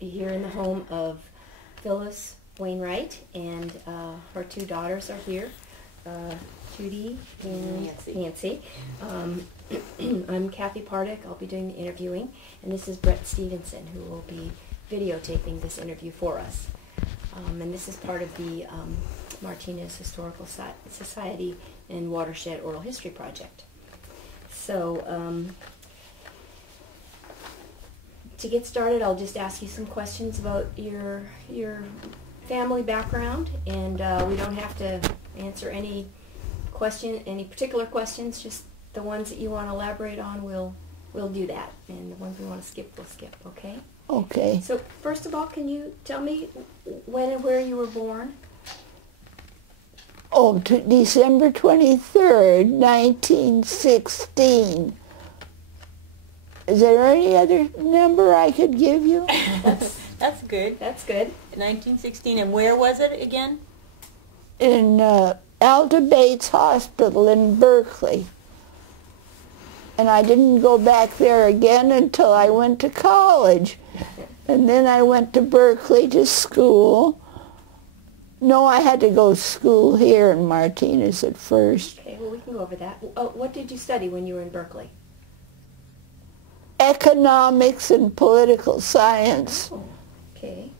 here in the home of Phyllis Wainwright, and her two daughters are here, Judy and Nancy. I'm Kathy Pardick. I'll be doing the interviewing, and this is Brett Stevenson, who will be videotaping this interview for us. And this is part of the Martinez Historical Society and Watershed Oral History Project. So, to get started, I'll just ask you some questions about your family background, and we don't have to answer any particular questions. Just the ones that you want to elaborate on, we'll do that, and the ones we want to skip, we'll skip. Okay? Okay. So first of all, can you tell me when and where you were born? Oh, December 23rd, 1916. Is there any other number I could give you? That's good. That's good. 1916, and where was it again? In Alta Bates Hospital in Berkeley. And I didn't go back there again until I went to college. And then I went to Berkeley to school. No, I had to go to school here in Martinez at first. Okay, well, we can go over that. What did you study when you were in Berkeley? Economics and political science. Oh, okay.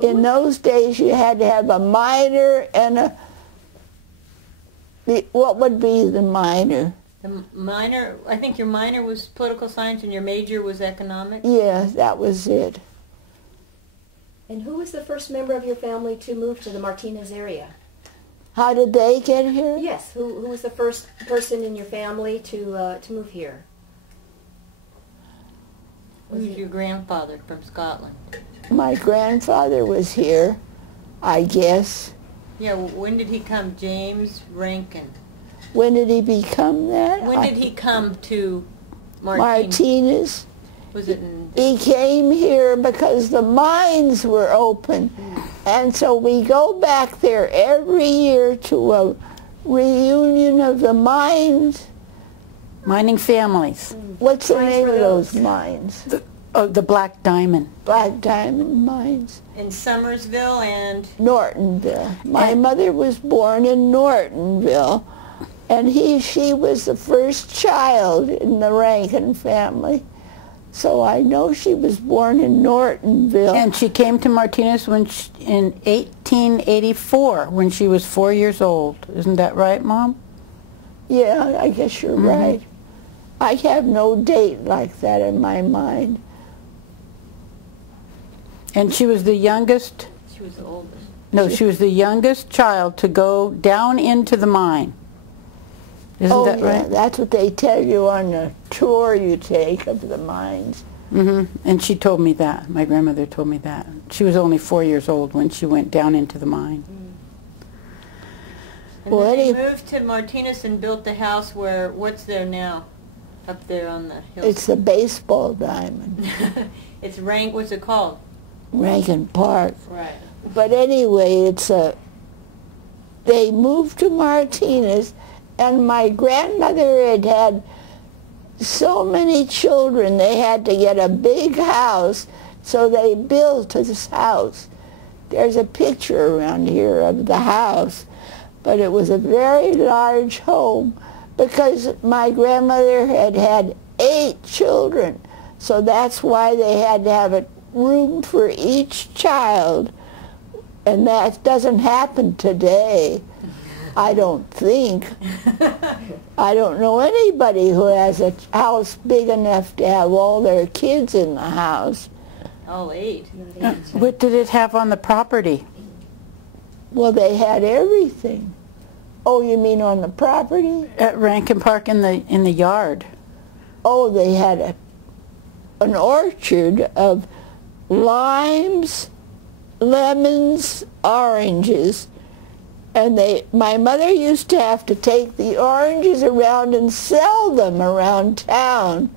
In those days, you had to have a minor and what would be the minor? The minor, I think your minor was political science and your major was economics? Yeah, that was it. And who was the first member of your family to move to the Martinez area? How did they get here? Yes, who was the first person in your family to move here? Was it your grandfather from Scotland? My grandfather was here, I guess. Yeah, well, when did he come? James Rankin. When did he become that? When did he come to Martinez? Martinez. Was it in... He came here because the mines were open. And so we go back there every year to a reunion of the mines. Mining families. What's the name of those mines? The Black Diamond. Black Diamond mines. In Summersville and... Nortonville. My mother was born in Nortonville, and she was the first child in the Rankin family. So I know she was born in Nortonville. And she came to Martinez in 1884 when she was 4 years old. Isn't that right, Mom? Yeah, I guess you're right. I have no date like that in my mind. And she was the youngest? She was the oldest. No, she was the youngest child to go down into the mine. Isn't that right? That's what they tell you on the tour you take of the mines. And she told me that. My grandmother told me that. She was only 4 years old when she went down into the mine. And then they moved to Martinez and built the house where, what's there now? Up there on the hill. It's the baseball diamond. It's what's it called? Rankin Park. Right. But anyway, they moved to Martinez, and my grandmother had so many children, they had to get a big house, so they built this house. There's a picture around here of the house, but it was a very large home because my grandmother had 8 children, so that's why they had to have a room for each child, and that doesn't happen today. I don't think. I don't know anybody who has a house big enough to have all their kids in the house. All 8. What did it have on the property? Well, they had everything. Oh, you mean on the property? At Rankin Park in the yard. Oh, they had an orchard of limes, lemons, oranges. And my mother used to have to take the oranges around and sell them around town.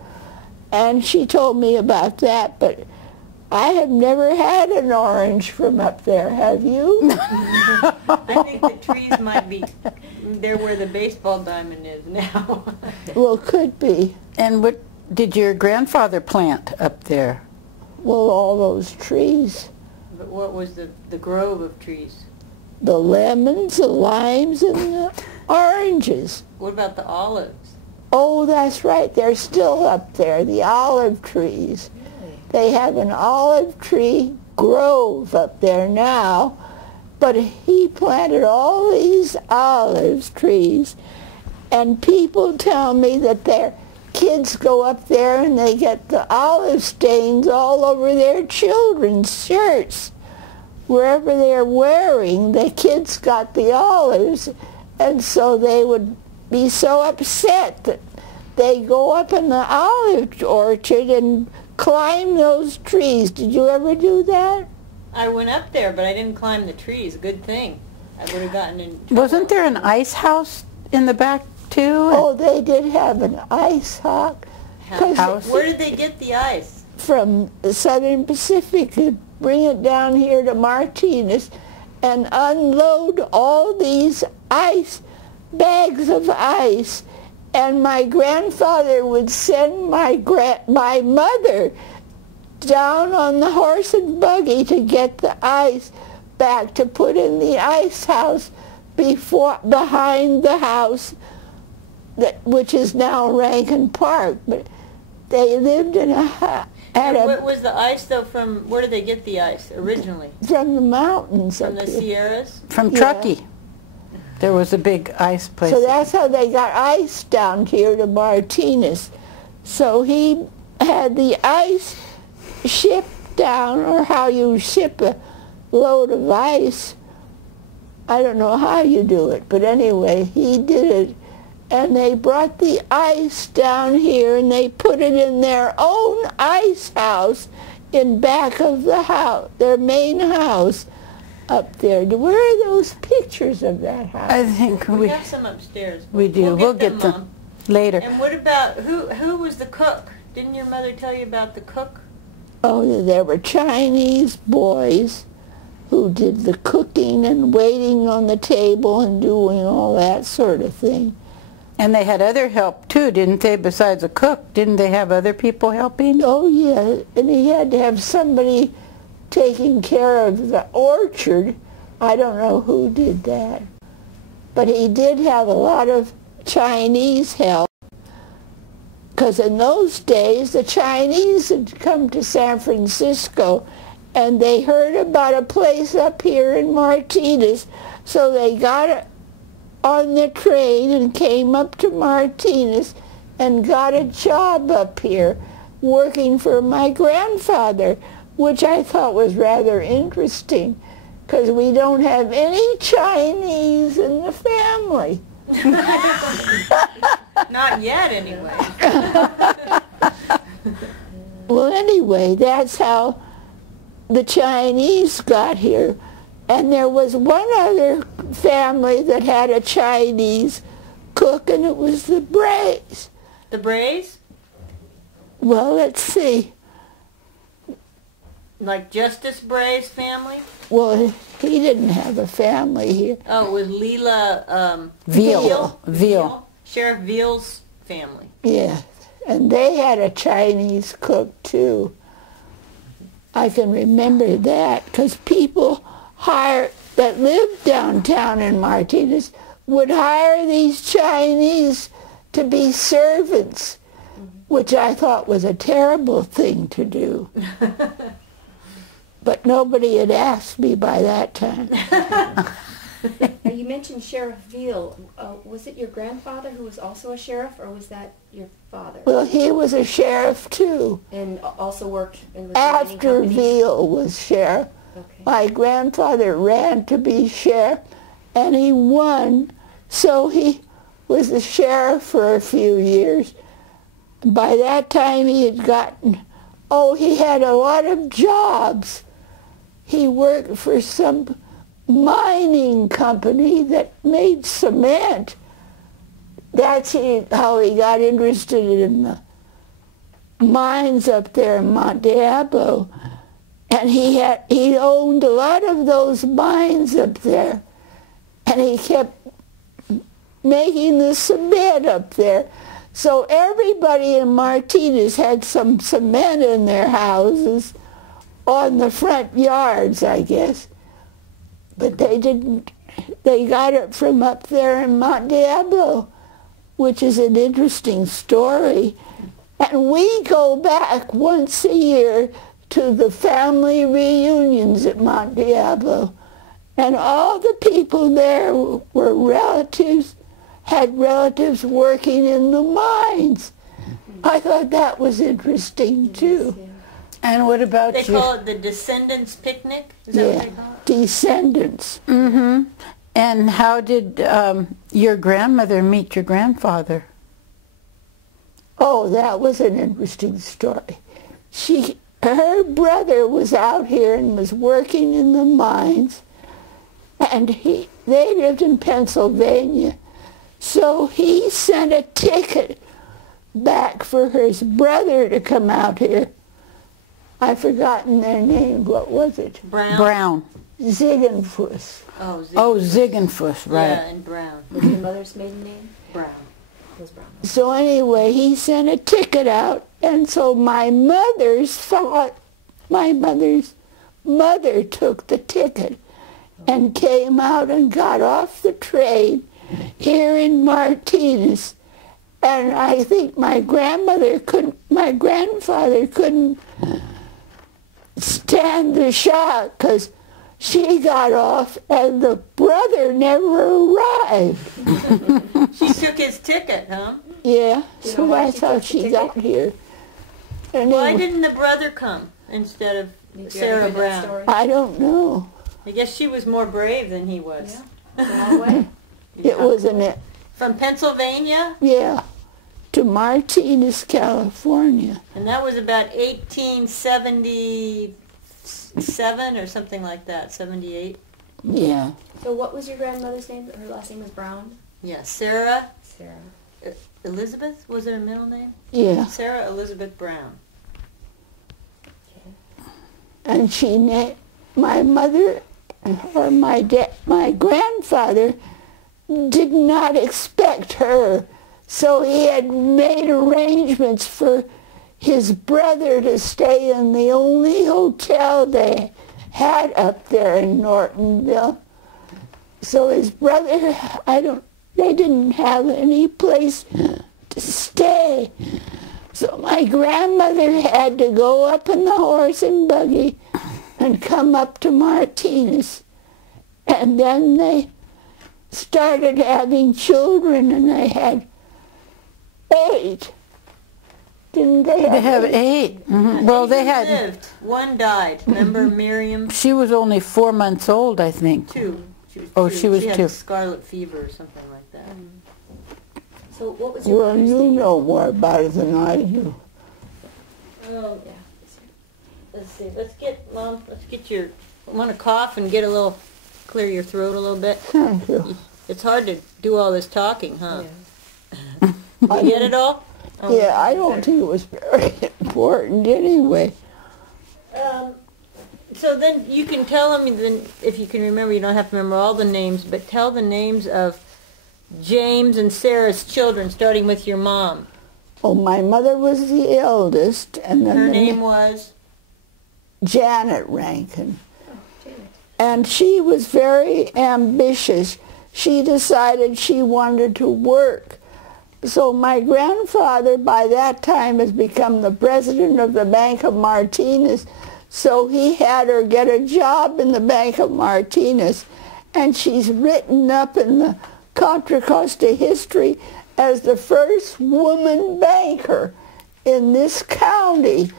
And she told me about that, but I have never had an orange from up there, have you? I think the trees might be there where the baseball diamond is now. Well, could be. And what did your grandfather plant up there? Well, all those trees. But what was the grove of trees? The lemons, the limes, and the oranges. What about the olives? Oh, that's right. They're still up there, the olive trees. Really? They have an olive tree grove up there now, but he planted all these olive trees, and people tell me that their kids go up there and they get the olive stains all over their children's shirts. Wherever they're wearing, the kids got the olives, and so they would be so upset that they go up in the olive orchard and climb those trees. Did you ever do that? I went up there, but I didn't climb the trees. Good thing. I would have gotten in trouble. Wasn't there an ice house in the back too? Oh, they did have an ice hawk. House? Where did they get the ice? From the Southern Pacific, could bring it down here to Martinez and unload all these ice, bags of ice. And my grandfather would send my mother down on the horse and buggy to get the ice back to put in the ice house behind the house, which is now Rankin Park. But they lived in What was the ice, though, from, where did they get the ice originally? From the mountains. From the Sierras? From Yeah. Truckee. There was a big ice place. So that's how they got ice down here to Martinez. So he had the ice shipped down, or how you ship a load of ice. I don't know how you do it, but anyway, he did it. And they brought the ice down here, and they put it in their own ice house in back of the house, their main house up there. Where are those pictures of that house? I think We have some upstairs. we do. We'll get them Mom. later. And what about, who was the cook? Didn't your mother tell you about the cook? Oh, there were Chinese boys who did the cooking and waiting on the table and doing all that sort of thing. And they had other help too, didn't they, besides a cook? Didn't they have other people helping? Oh, yeah, and he had to have somebody taking care of the orchard. I don't know who did that. But he did have a lot of Chinese help, because in those days the Chinese had come to San Francisco and they heard about a place up here in Martinez, so they got on the train and came up to Martinez and got a job up here working for my grandfather, which I thought was rather interesting, because we don't have any Chinese in the family. Not yet, anyway. Well, anyway, that's how the Chinese got here. And there was one other family that had a Chinese cook, and it was the Brays. The Brays? Well, let's see. Like Justice Bray's family? Well, he didn't have a family here. Oh, it was Leela Veal. Sheriff Veal's family. Yeah, and they had a Chinese cook, too. I can remember that, because people that lived downtown in Martinez would hire these Chinese to be servants, which I thought was a terrible thing to do. But nobody had asked me by that time. Now, you mentioned Sheriff Veal. Was it your grandfather who was also a sheriff, or was that your father? Well, he was a sheriff, too. And also worked in the mining After companies? Veal was sheriff. Okay. My grandfather ran to be sheriff, and he won, so he was the sheriff for a few years. By that time he had he had a lot of jobs. He worked for some mining company that made cement. That's how he got interested in the mines up there in Mount Diablo. And he owned a lot of those mines up there. And he kept making the cement up there. So everybody in Martinez had some cement in their houses on the front yards, I guess. But they didn't. They got it from up there in Mount Diablo, which is an interesting story. And we go back once a year to the family reunions at Mount Diablo. And all the people there were relatives, had relatives working in the mines. I thought that was interesting, too. And what about They call it the Descendants Picnic? Is that what they call it? Descendants. Mm-hmm. And how did your grandmother meet your grandfather? Oh, that was an interesting story. Her brother was out here and was working in the mines, and they lived in Pennsylvania. So he sent a ticket back for his brother to come out here. I've forgotten their name. What was it? Brown. Ziegenfuss. Oh, Ziegenfuss, right. Yeah, and Brown. Was your mother's maiden name? Brown. It was Brown. So anyway, he sent a ticket out, and so my mother took the ticket and came out and got off the train here in Martinez. And I think my grandfather couldn't stand the shock, because she got off and the brother never arrived. She took his ticket, huh? Yeah, You know so why that's she how took the she ticket? got here. And Why anyway, didn't the brother come instead of Did you ever Sarah hear that Brown? story? I don't know. I guess she was more brave than he was. Yeah. Long way. It was From Pennsylvania? to Martinez, California. And that was about 1877 or something like that, 78. Yeah. So what was your grandmother's name? Her last name was Brown? Yeah, Sarah Sarah. Elizabeth, was her middle name? Yeah. Sarah Elizabeth Brown. Okay. And my mother or my grandfather did not expect her. So he had made arrangements for his brother to stay in the only hotel they had up there in Nortonville. So his brother, they didn't have any place to stay. So my grandmother had to go up in the horse and buggy and come up to Martinez. And then they started having children, and they had 8. Didn't they have, They have 8. Mm-hmm. Well, they had... lived. One died. Remember Miriam? She was only 4 months old, I think. 2. She was Oh, 2. she was She 2. had scarlet fever or something like that. So what was your Well, mother's you name? know more about it than I do. Oh, Yeah. let's see. Let's get your... Want to cough and get a little... Clear your throat a little bit? Thank you. It's hard to do all this talking, huh? Yeah. You get it all? Oh, Yeah, I don't think it was very important anyway. So then you can tell them, if you can remember, you don't have to remember all the names, but tell the names of James and Sarah's children, starting with your mom. Oh, my mother was the eldest, and then Her name was? Janet Rankin. Oh, Janet. And she was very ambitious. She decided she wanted to work. So my grandfather, by that time, has become the president of the Bank of Martinez. So he had her get a job in the Bank of Martinez. And she's written up in the Contra Costa history as the first woman banker in this county.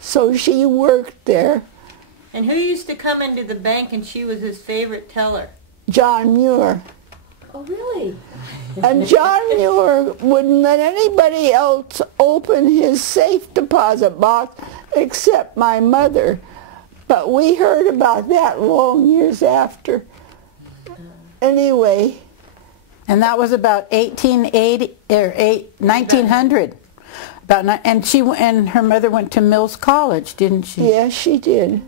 So she worked there. And who used to come into the bank and she was his favorite teller? John Muir. Oh, really? And John Muir wouldn't let anybody else open his safe deposit box except my mother. But we heard about that long years after. Anyway. And that was about 1880 or 1900. And her mother went to Mills College, didn't she? Yes, she did.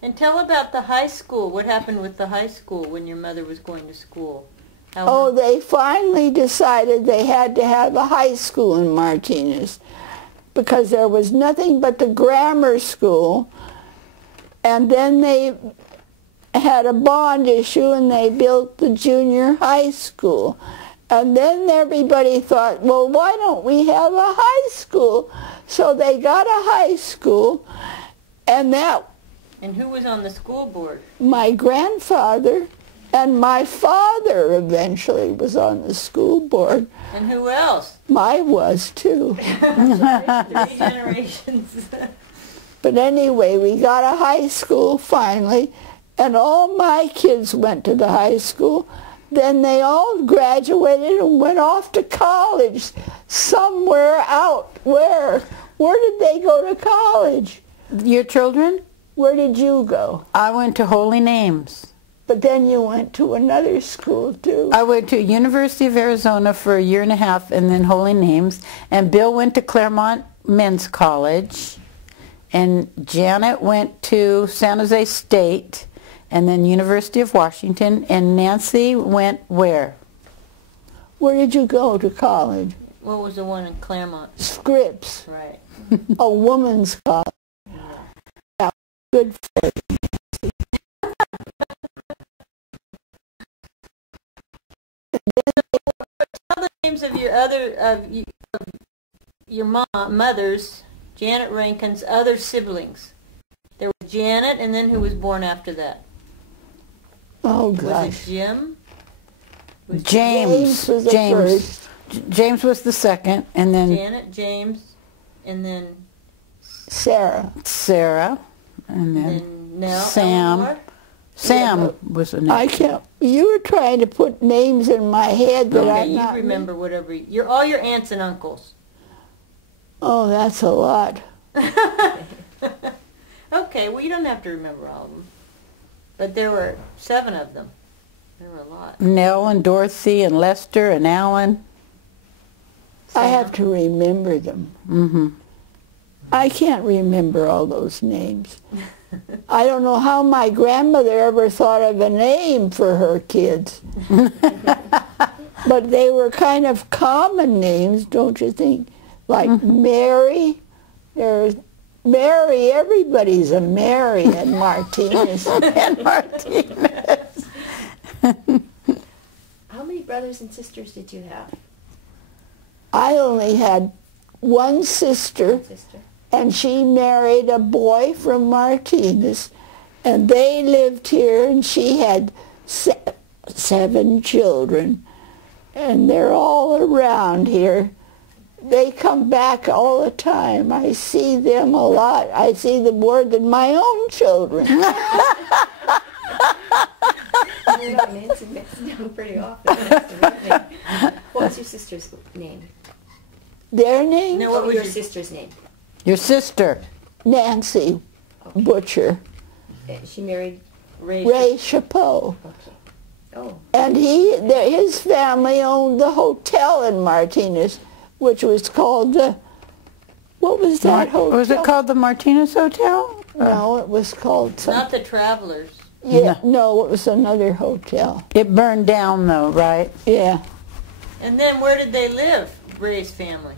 And tell about the high school. What happened with the high school when your mother was going to school? Oh, they finally decided they had to have a high school in Martinez because there was nothing but the grammar school. And then they had a bond issue and they built the junior high school. And then everybody thought, well, why don't we have a high school? So they got a high school, and who was on the school board? My grandfather and my father eventually was on the school board. And who else? I was too. 3 generations. But anyway, we got a high school finally, and all my kids went to the high school. Then they all graduated and went off to college somewhere out. Where? Where did they go to college? Your children? Where did you go? I went to Holy Names. But then you went to another school too. I went to University of Arizona for a year and a half and then Holy Names. And Bill went to Claremont Men's College. And Janet went to San Jose State and then University of Washington. And Nancy went where? Where did you go to college? What was the one in Claremont? Scripps. Right. A woman's college. Yeah, good for you. Tell the names of your mother's, Janet Rankin's other siblings. There was Janet, and then who was born after that? Oh Was gosh. it Jim? James. Was the first. James was the second, and then Janet, James, and then Sarah. Sarah, and then Nell, Sam. Eleanor. Sam was the name. I can't. You were trying to put names in my head that Okay, I'm you not. remember whatever. All your aunts and uncles. Oh, that's a lot. Okay, well, you don't have to remember all of them. But there were 7 of them. There were a lot. Nell and Dorothy and Lester and Alan. I have to remember them. Mm-hmm. I can't remember all those names. I don't know how my grandmother ever thought of a name for her kids. But they were kind of common names, don't you think? Like Mary. There's Mary. Everybody's a Mary and Martinez. And Martinez. How many brothers and sisters did you have? I only had one sister. And she married a boy from Martinez, and they lived here, and she had 7 children, and they're all around here. They come back all the time. I see them a lot. I see them more than my own children. Nancy mixed down pretty often. What's your sister's name? Their name? No, What was your sister's name? Your sister. Nancy Butcher. She married Ray Chapeau. Okay. Oh. And his family owned the hotel in Martinez, which was called the, what was that hotel? Was it called the Martinez Hotel? No, it was called something. Not the Travelers. Yeah, no, it was another hotel. It burned down though, right? Yeah. And then where did they live, Ray's family?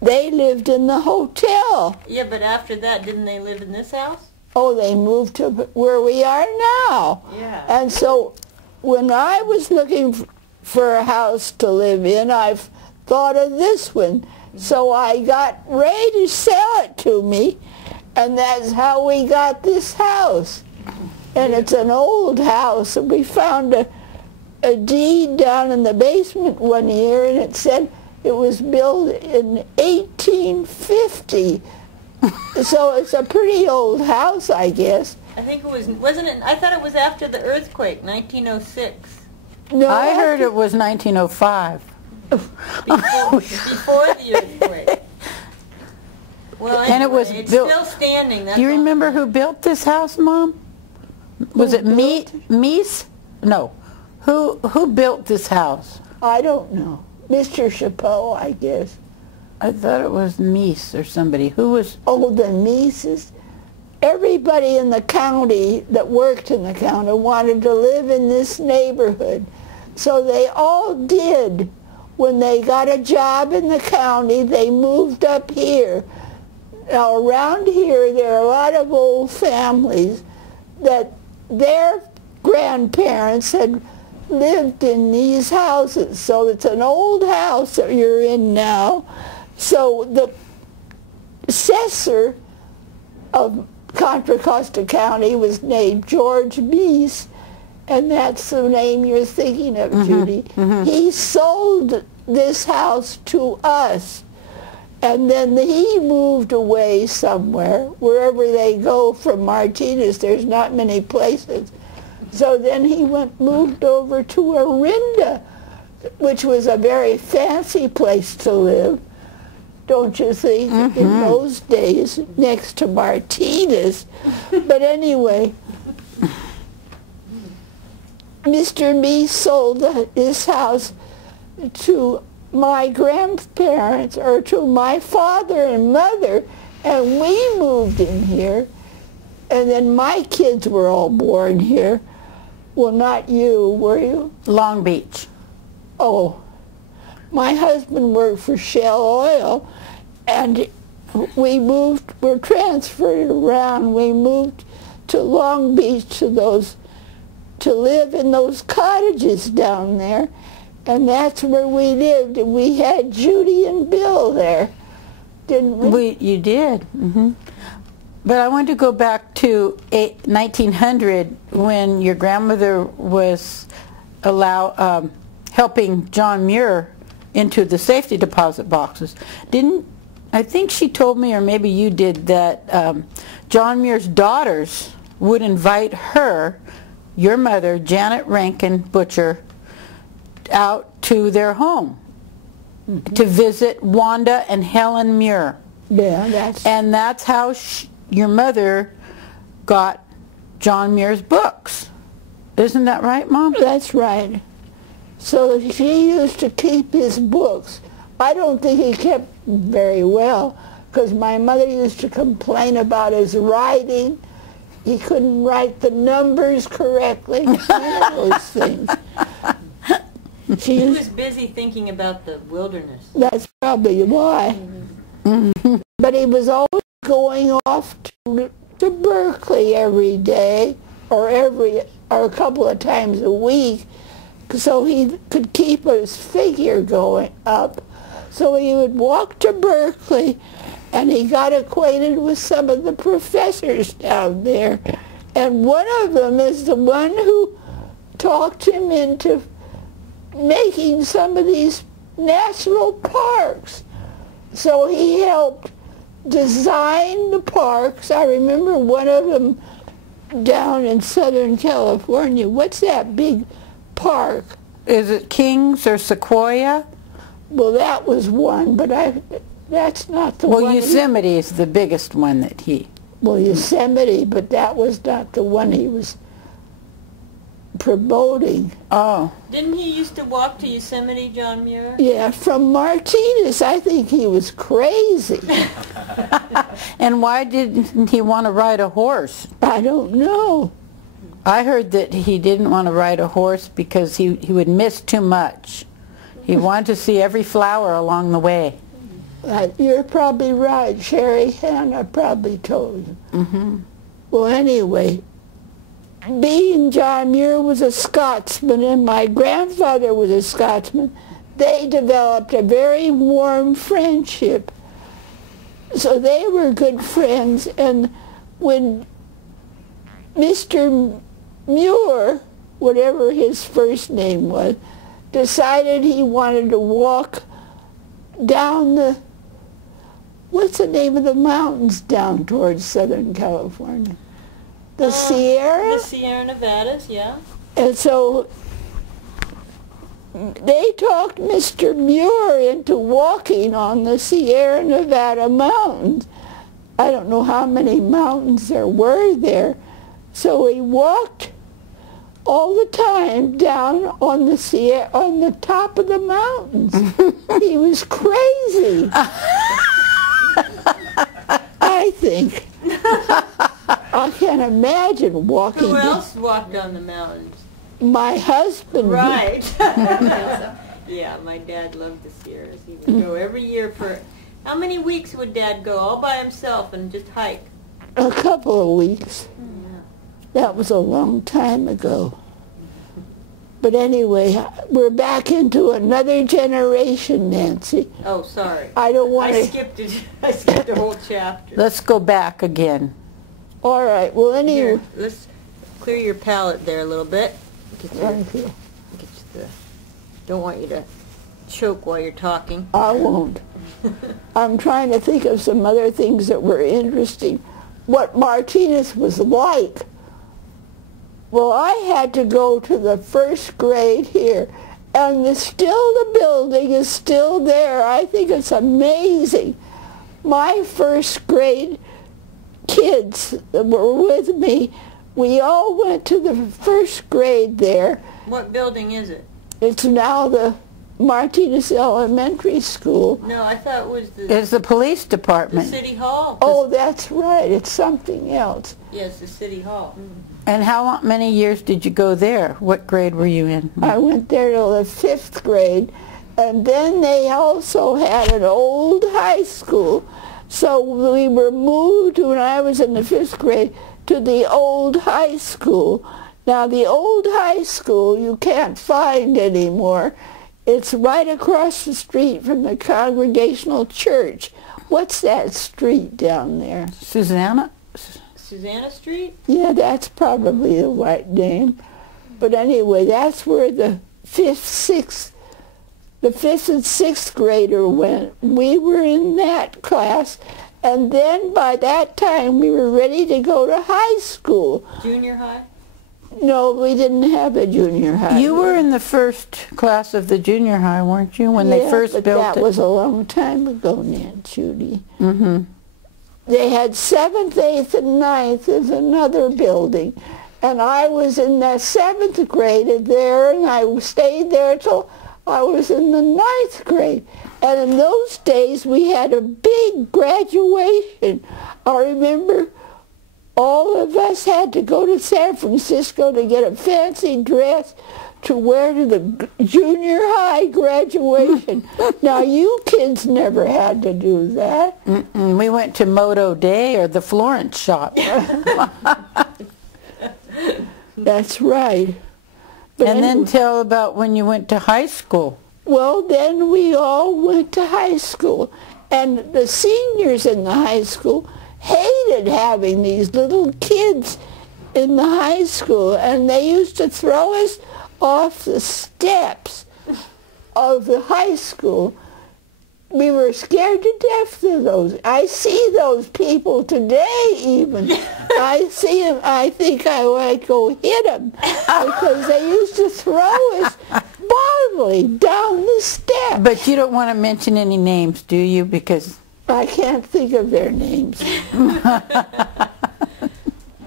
They lived in the hotel. Yeah, but after that, didn't they live in this house? Oh, they moved to where we are now. Yeah. And so when I was looking for a house to live in, I've thought of this one. So I got Ray to sell it to me, and that's how we got this house. And it's an old house, and we found a deed down in the basement one year, and it said it was built in 1850. So it's a pretty old house, I guess. I think it wasn't it? I thought it was after the earthquake, 1906. No, I heard it was 1905. Before the earthquake. Well, anyway, And it was it's built- still standing. That's Do you all. remember who built this house, Mom? Was it Mies? No. Who built this house? I don't know. Mr. Chapeau, I guess. I thought it was Mies or somebody. Who was? Oh, the Mises. Everybody in the county that worked in the county wanted to live in this neighborhood. So they all did. When they got a job in the county, they moved up here. Now around here, there are a lot of old families that their grandparents had lived in these houses. So it's an old house that you're in now. So the assessor of Contra Costa County was named George Meese, and that's the name you're thinking of, Judy. He sold this house to us, and then he moved away somewhere. Wherever they go from Martinez, there's not many places. So then he moved over to Orinda, which was a very fancy place to live, don't you think, in those days, next to Martinez. But anyway, Mr. Meese sold his house to my grandparents, or to my father and mother, and we moved in here. And then my kids were all born here. Well, not you, were you? Long Beach. Oh, my husband worked for Shell Oil, and we're transferred around. We moved to Long Beach to live in those cottages down there, and that's where we lived. And we had Judy and Bill there, didn't we? You did. But I want to go back to 1900 when your grandmother was helping John Muir into the safety deposit boxes. I think she told me, or maybe you did, that John Muir's daughters would invite her, your mother, Janet Rankin Butcher, out to their home to visit Wanda and Helen Muir. Yeah, that's how your mother got John Muir's books. Isn't that right, Mom? That's right. So she used to keep his books. I don't think he kept very well, because my mother used to complain about his writing. He couldn't write the numbers correctly, those things. He was busy thinking about the wilderness. That's probably why. But he was always going off to Berkeley every day, or a couple of times a week, so he could keep his figure going up. So he would walk to Berkeley, and he got acquainted with some of the professors down there. And one of them is the one who talked him into making some of these national parks. So he helped design the parks. I remember one of them down in Southern California. What's that big park? Is it Kings or Sequoia? Well, that was one, but that's not the one. Well, Yosemite is the biggest one that he... Well, Yosemite, but that was not the one he was promoting. Oh. Didn't he used to walk to Yosemite, John Muir? Yeah, from Martinez. I think he was crazy. And why didn't he want to ride a horse? I don't know. I heard that he didn't want to ride a horse because he would miss too much. He wanted to see every flower along the way. You're probably right. Sherry Hannah probably told you. Well, anyway, being John Muir was a Scotsman and my grandfather was a Scotsman, they developed a very warm friendship. So they were good friends, and when Mr. Muir, whatever his first name was, decided he wanted to walk down what's the name of the mountains down towards Southern California? The Sierra? The Sierra Nevadas, yeah. And so they talked Mr. Muir into walking on the Sierra Nevada mountains. I don't know how many mountains there were there. So he walked all the time down on the top of the mountains. He was crazy. I think. I can't imagine walking. Who else walked on the mountains? My husband. Right. Yeah, my dad loved the Sierras. He would go every year for... How many weeks would Dad go all by himself and just hike? A couple of weeks. Yeah. That was a long time ago. But anyway, we're back into another generation, Nancy. Oh, sorry. I don't want I to... skipped it. I skipped a whole chapter. Let's go back again. All right, well, anyway... Here, let's clear your palate there a little bit. Get your, Right here. get the, don't want you to choke while you're talking. I won't. I'm trying to think of some other things that were interesting. What Martinez was like. Well, I had to go to the first grade here, and the building is still there. I think it's amazing. My first grade kids that were with me, we all went to the first grade there. What building is it? It's now the Martinez Elementary School. No, I thought it was the It's the police department. City Hall. Oh, that's right. It's something else. Yes, the City Hall. And how many years did you go there? What grade were you in? I went there till the 5th grade, and then they also had an old high school. So we were moved when I was in the 5th grade to the old high school. Now the old high school you can't find anymore. It's right across the street from the Congregational Church. What's that street down there? Susanna? Susanna Street? Yeah, that's probably the right name. But anyway, that's where the 5th and 6th grader went. We were in that class, and then by that time we were ready to go to high school. Junior high? No, we didn't have a junior high. You were in the first class of the junior high, weren't you, when they first but built that it? was a long time ago, Nan Judy. Mm-hmm. They had 7th, 8th, and 9th as another building. And I was in the 7th grade there, and I stayed there till I was in the 9th grade. And in those days, we had a big graduation. I remember all of us had to go to San Francisco to get a fancy dress to wear to the junior high graduation. Now, you kids never had to do that. Mm-mm. We went to Moto Day or the Florence shop. That's right. But And then anyway, tell about when you went to high school. well, then we all went to high school. And the seniors in the high school hated having these little kids in the high school. And they used to throw us off the steps of the high school. We were scared to death of those. I see those people today even. I see them, I think I might go hit them because they used to throw us bodily down the steps. But you don't want to mention any names, do you? Because I can't think of their names.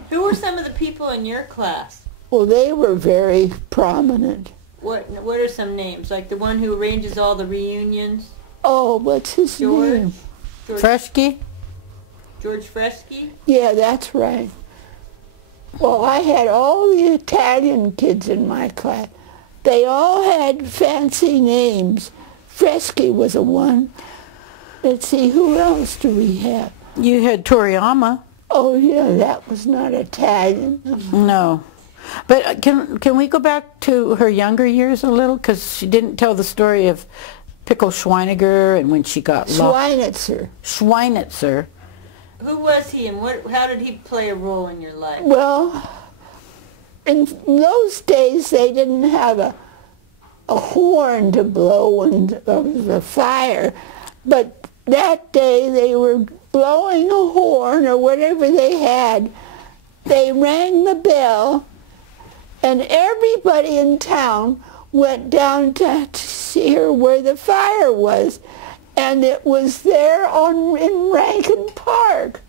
Who were some of the people in your class? Well, they were very prominent. What are some names? Like the one who arranges all the reunions? Oh, what's his name? Fresky? George Fresky? Yeah, that's right. Well, I had all the Italian kids in my class. They all had fancy names. Fresky was a one. Let's see, who else do we have? You had Toriyama. Oh, yeah, that was not Italian. No. But can we go back to her younger years a little? Because she didn't tell the story of Pickle Schweiniger and when she got lost. Schweinitzer. Who was he and how did he play a role in your life? Well, in those days they didn't have a horn to blow when there was a fire. But that day they were blowing a horn or whatever they had. They rang the bell, and everybody in town went down to hear where the fire was. And it was there in Rankin Park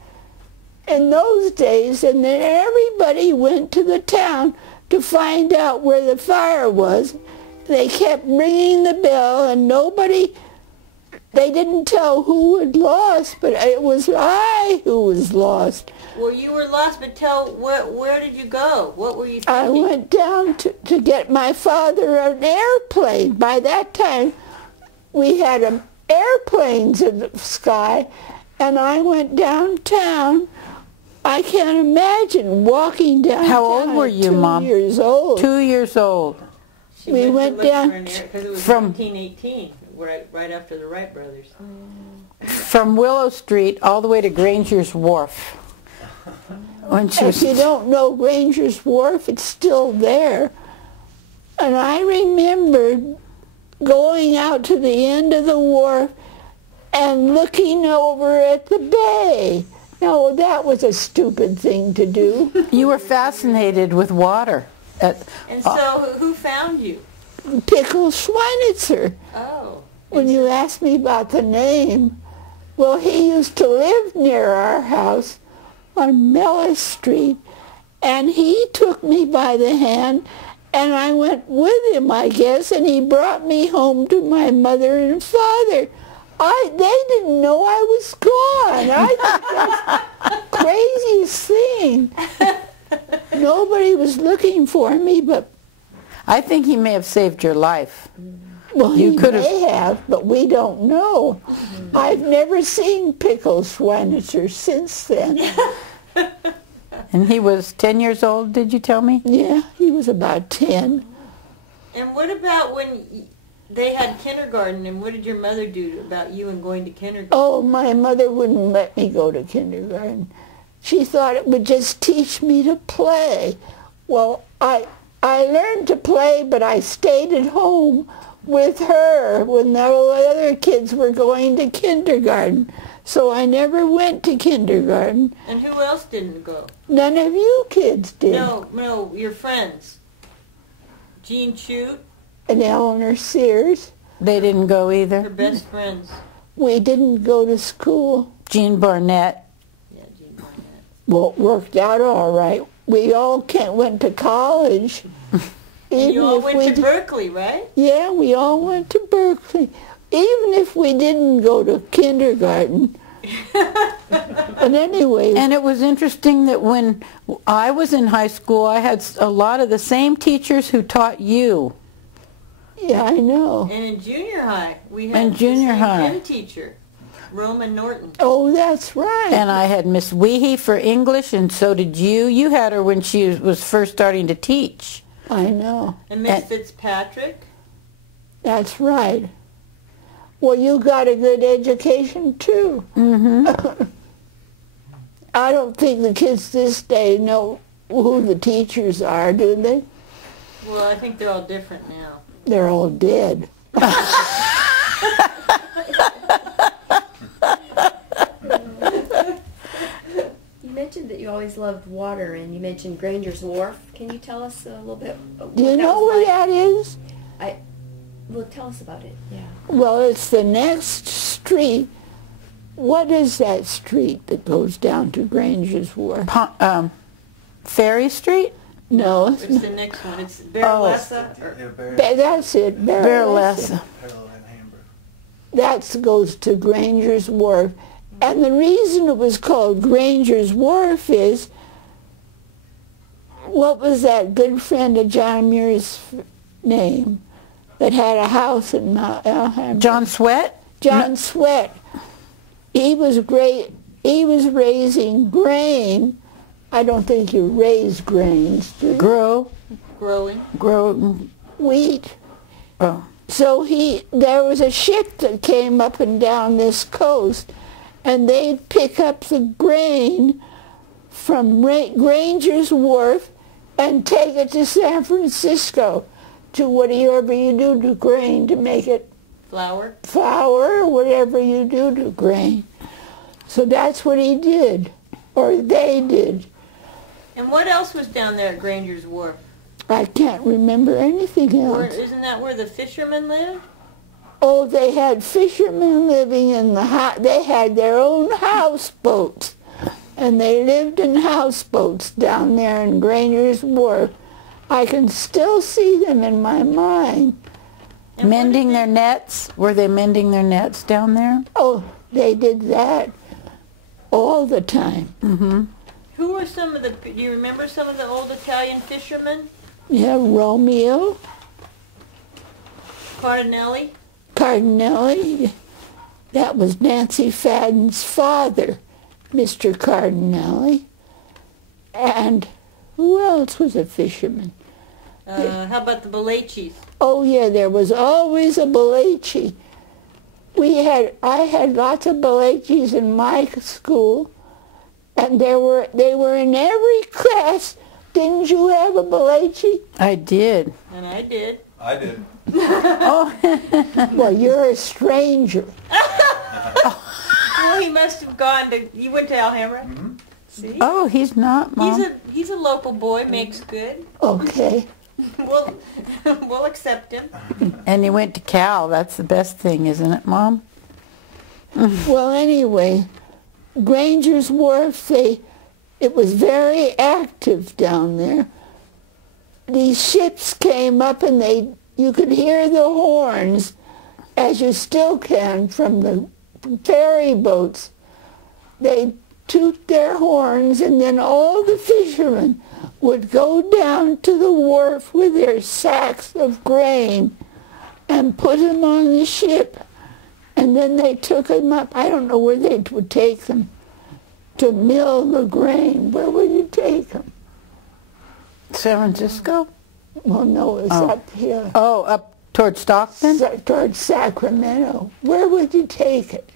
in those days. And then everybody went to the town to find out where the fire was. They kept ringing the bell, and nobody they didn't tell who had lost, but it was I who was lost. Well, you were lost, but where did you go? What were you thinking? I went down to get my father an airplane. By that time, we had airplanes in the sky, and I went downtown. I can't imagine walking downtown. How old were you, Mom? 2 years old. 2 years old. We went down because it was from 1918, right after the Wright brothers. From Willow Street all the way to Granger's Wharf. When she If you don't know Granger's Wharf, it's still there. And I remember going out to the end of the wharf and looking over at the bay. Now, that was a stupid thing to do. You were fascinated with water. And so, who found you? Pickle Schweinitzer. Oh. When you asked me about the name, well, he used to live near our house on Mellis Street, and he took me by the hand, and I went with him, I guess, and he brought me home to my mother and father. They didn't know I was gone. I think that's the craziest thing. Nobody was looking for me, but... I think he may have saved your life. Well, You he could may have, but we don't know. I've never seen Pickle Schweinitzer since then. And he was 10 years old, did you tell me? Yeah, he was about 10. And what about when they had kindergarten, and what did your mother do about you and going to kindergarten? Oh, my mother wouldn't let me go to kindergarten. She thought it would just teach me to play. Well, I learned to play, but I stayed at home with her when the other kids were going to kindergarten. So I never went to kindergarten. And who else didn't go? None of you kids did. No, your friends. Jean Chute, And Eleanor Sears. They didn't go her either. best friends. We didn't go to school. Jean Barnett. Yeah, Jean Barnett. Well, it worked out all right. We all went to college. And you all if went we to Berkeley, right? Yeah, we all went to Berkeley. Even if we didn't go to kindergarten. But anyway. And it was interesting that when I was in high school, I had a lot of the same teachers who taught you. Yeah, I know. And in junior high, we had In junior the same high. gym teacher, Roman Norton. Oh, that's right. And I had Miss Weehee for English, and so did you. You had her when she was first starting to teach. I know. And Miss Fitzpatrick. That's right. Well, you got a good education, too. Mm-hmm. I don't think the kids this day know who the teachers are, do they? Well, I think they're all different now. They're all dead. You mentioned that you always loved water, and you mentioned Granger's Wharf. Can you tell us a little bit? Do you know where that is? Well, tell us about it. Yeah. Well, it's the next street. What is that street that goes down to Granger's Wharf? Ferry Street? No, It's the next one. It's Berlessa. that's it. Berlessa. That goes to Granger's Wharf. And the reason it was called Granger's Wharf is, what was that good friend of John Muir's name that had a house in Mount Alhambra? John Sweat? John Sweat. He was great. He was raising grain. I don't think you raise grains, do you? Growing. Wheat. Oh. So there was a ship that came up and down this coast, and they'd pick up the grain from Granger's Wharf and take it to San Francisco, to whatever you do to grain to make it Flour. or whatever you do to grain. So that's what he did, or they did. And what else was down there at Granger's Wharf? I can't remember anything else. Isn't that where the fishermen lived? Oh, they had fishermen living in they had their own houseboats, and they lived in houseboats down there in Granger's Wharf. I can still see them in my mind. And Mending their nets? Were they mending their nets down there? Oh, they did that all the time. Mm-hmm. Who were some of the, do you remember some of the old Italian fishermen? Yeah, Romeo, Cardinelli? Cardinelli. That was Nancy Fadden's father, Mr. Cardinelli. And who else was a fisherman? How about the Bellaccis? Oh yeah, there was always a Bellacci. I had lots of Bellaccis in my school, and they were in every class. Didn't you have a Bellacci? I did. And I did. I did. Oh, Well, you're a stranger. Well, he must have gone to, you went to Alhambra? Mm-hmm. See? oh, he's not, Mom. He's a local boy, makes good. Okay. We'll accept him. And he went to Cal. That's the best thing, isn't it, Mom? Well, anyway, Granger's Wharf, it was very active down there. These ships came up and you could hear the horns, as you still can from the ferry boats. They toot their horns, and then all the fishermen would go down to the wharf with their sacks of grain and put them on the ship. And then they took them up. I don't know where they would take them to mill the grain. Where would you take them? San Francisco? Well, no, it was up here. Oh, up towards Stockton? Towards Sacramento. Where would you take it?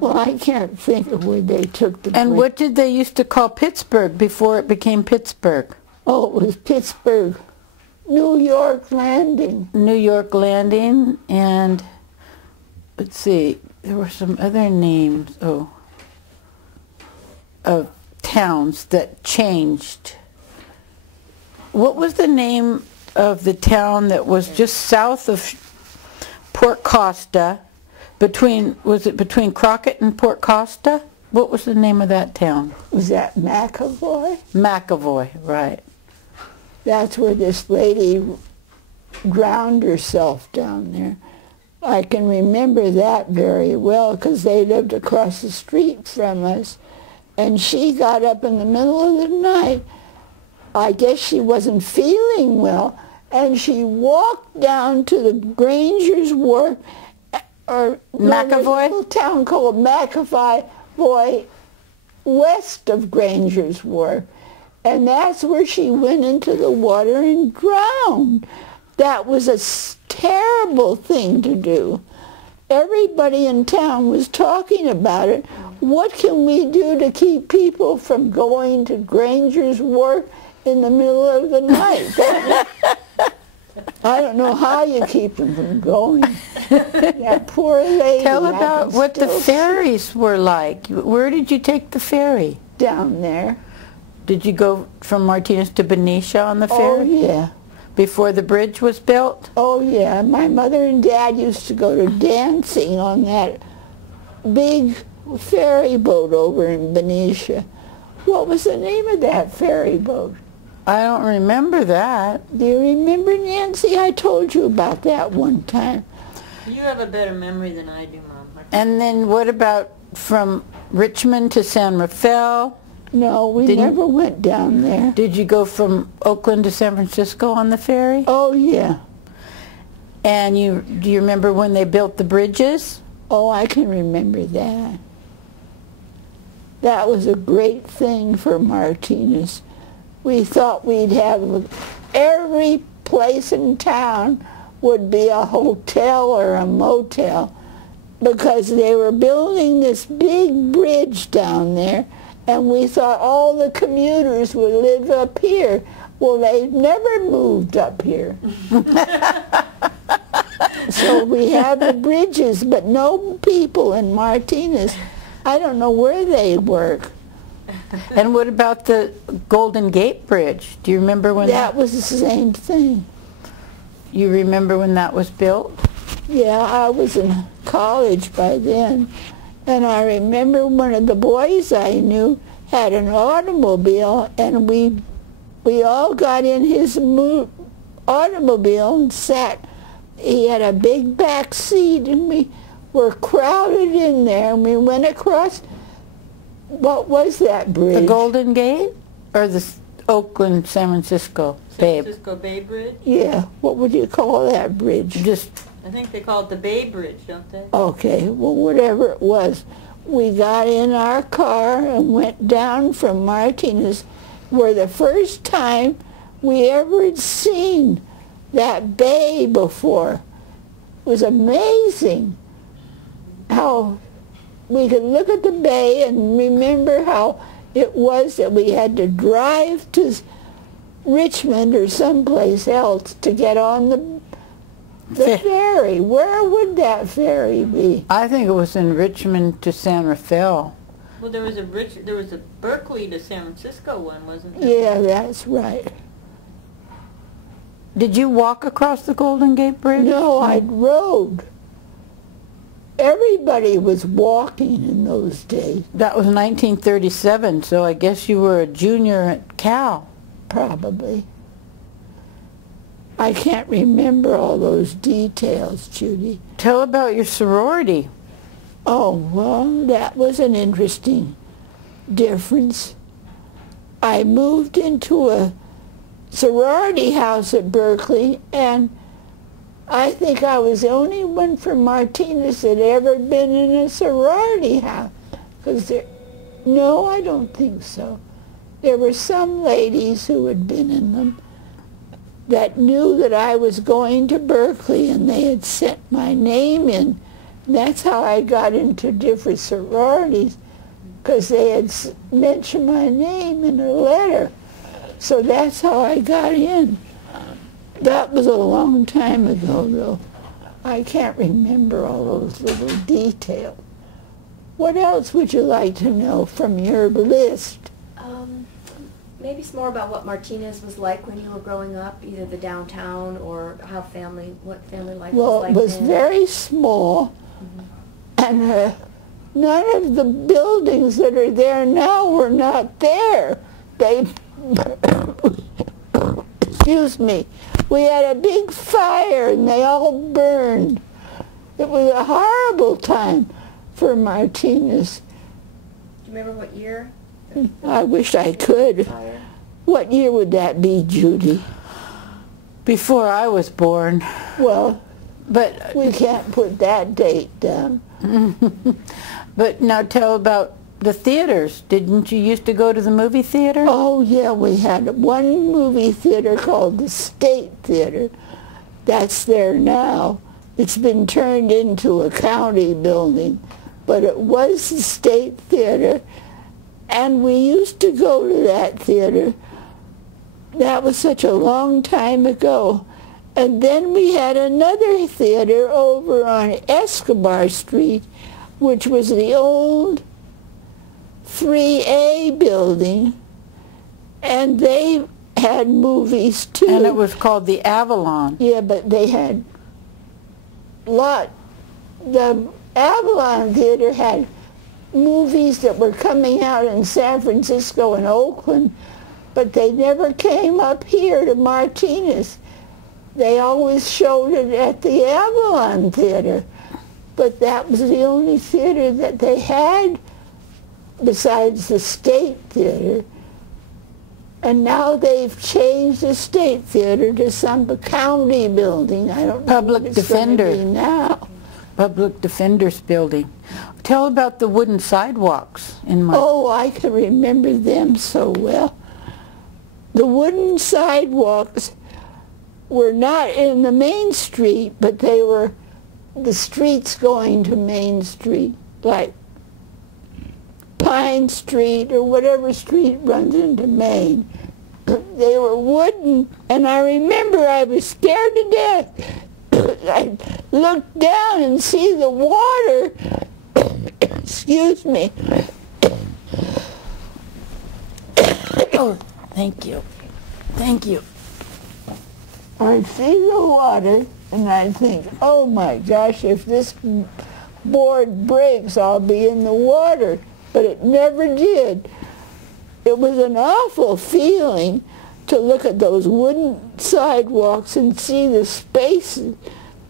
Well, I can't think of where they took the And grain. what did they used to call Pittsburgh before it became Pittsburgh? Oh, it was Pittsburgh. New York Landing. New York Landing, and let's see, there were some other names, of towns that changed. What was the name of the town that was just south of Port Costa, was it between Crockett and Port Costa? What was the name of that town? Was that McAvoy? McAvoy, right. That's where this lady drowned herself down there. I can remember that very well because they lived across the street from us. And she got up in the middle of the night. I guess she wasn't feeling well. And she walked down to the Granger's Wharf, or McAvoy? a little town called McAvoy, west of Granger's Wharf. And that's where she went into the water and drowned. That was a terrible thing to do. Everybody in town was talking about it. What can we do to keep people from going to Granger's Wharf in the middle of the night? I don't know how you keep them from going. That poor lady. Tell about what the ferries were like. Where did you take the ferry? Down there. Did you go from Martinez to Benicia on the ferry? Oh, yeah. Before the bridge was built? Oh, yeah. My mother and Dad used to go to dancing on that big ferry boat over in Benicia. What was the name of that ferry boat? I don't remember that. Do you remember, Nancy? I told you about that one time. You have a better memory than I do, Mom. And then what about from Richmond to San Rafael? No, we never went down there. Did you go from Oakland to San Francisco on the ferry? Oh, yeah. And do you remember when they built the bridges? Oh, I can remember that. That was a great thing for Martinez. We thought we'd have every place in town would be a hotel or a motel because they were building this big bridge down there, and we thought all the commuters would live up here. Well, they never moved up here. So we have the bridges, but no people in Martinez. I don't know where they work. And what about the Golden Gate Bridge? Do you remember when That was the same thing. You remember when that was built? Yeah, I was in college by then. And I remember one of the boys I knew had an automobile, and we all got in his automobile and sat he had a big back seat, and we were crowded in there, and we went across, what was that bridge? The Golden Gate or the Oakland San Francisco Bay? San Francisco Bay Bridge? Yeah, what would you call that bridge? Just I think they call it the Bay Bridge, don't they? Okay, well, whatever it was, we got in our car and went down from Martinez, where the first time we ever had seen that bay before. It was amazing how we could look at the bay and remember how it was that we had to drive to Richmond or someplace else to get on the ferry. Where would that ferry be? I think it was in Richmond to San Rafael. Well, there was a Berkeley to San Francisco one, wasn't there? Yeah, that's right. Did you walk across the Golden Gate Bridge? No, I rode. Everybody was walking in those days. That was 1937, so I guess you were a junior at Cal. Probably. I can't remember all those details, Judy. Tell about your sorority. Oh, well, that was an interesting difference. I moved into a sorority house at Berkeley, and I think I was the only one from Martinez that ever been in a sorority house. No, I don't think so. There were some ladies who had been in them that knew that I was going to Berkeley, and they had sent my name in. And that's how I got into different sororities, because they had mentioned my name in a letter. So that's how I got in. That was a long time ago, though. I can't remember all those little details. What else would you like to know from your list? Maybe some more about what Martinez was like when you were growing up, either the downtown or what family life was like. Well, it was then. very small, and none of the buildings that are there now were not there. They, excuse me, we had a big fire and they all burned. It was a horrible time for Martinez. Do you remember what year? I wish I could. Fire? What year would that be, Judy? Before I was born. Well, But we can't put that date down. but now tell about the theaters. Didn't you used to go to the movie theater? Oh, yeah, we had one movie theater called the State Theater. That's there now. It's been turned into a county building, but it was the State Theater, and we used to go to that theater. That was such a long time ago. And then we had another theater over on Escobar Street, which was the old 3A building, and they had movies too. And it was called the Avalon. Yeah, but they had the Avalon Theater had movies that were coming out in San Francisco and Oakland, but they never came up here to Martinez. They always showed it at the Avalon Theater, but that was the only theater that they had besides the State Theater. And now they've changed the State Theater to some county building. I don't know Public what it's Defender. gonna be now. Public Defender's Building. Tell about the wooden sidewalks in my... Oh, I can remember them so well. The wooden sidewalks were not in the main street, but they were the streets going to Main Street, like Pine Street or whatever street runs into Main. They were wooden, and I remember I was scared to death. I looked down and see the water. Excuse me. Oh, thank you. Thank you. I see the water, and I think, oh my gosh, if this board breaks, I'll be in the water. But it never did. It was an awful feeling to look at those wooden sidewalks and see the spaces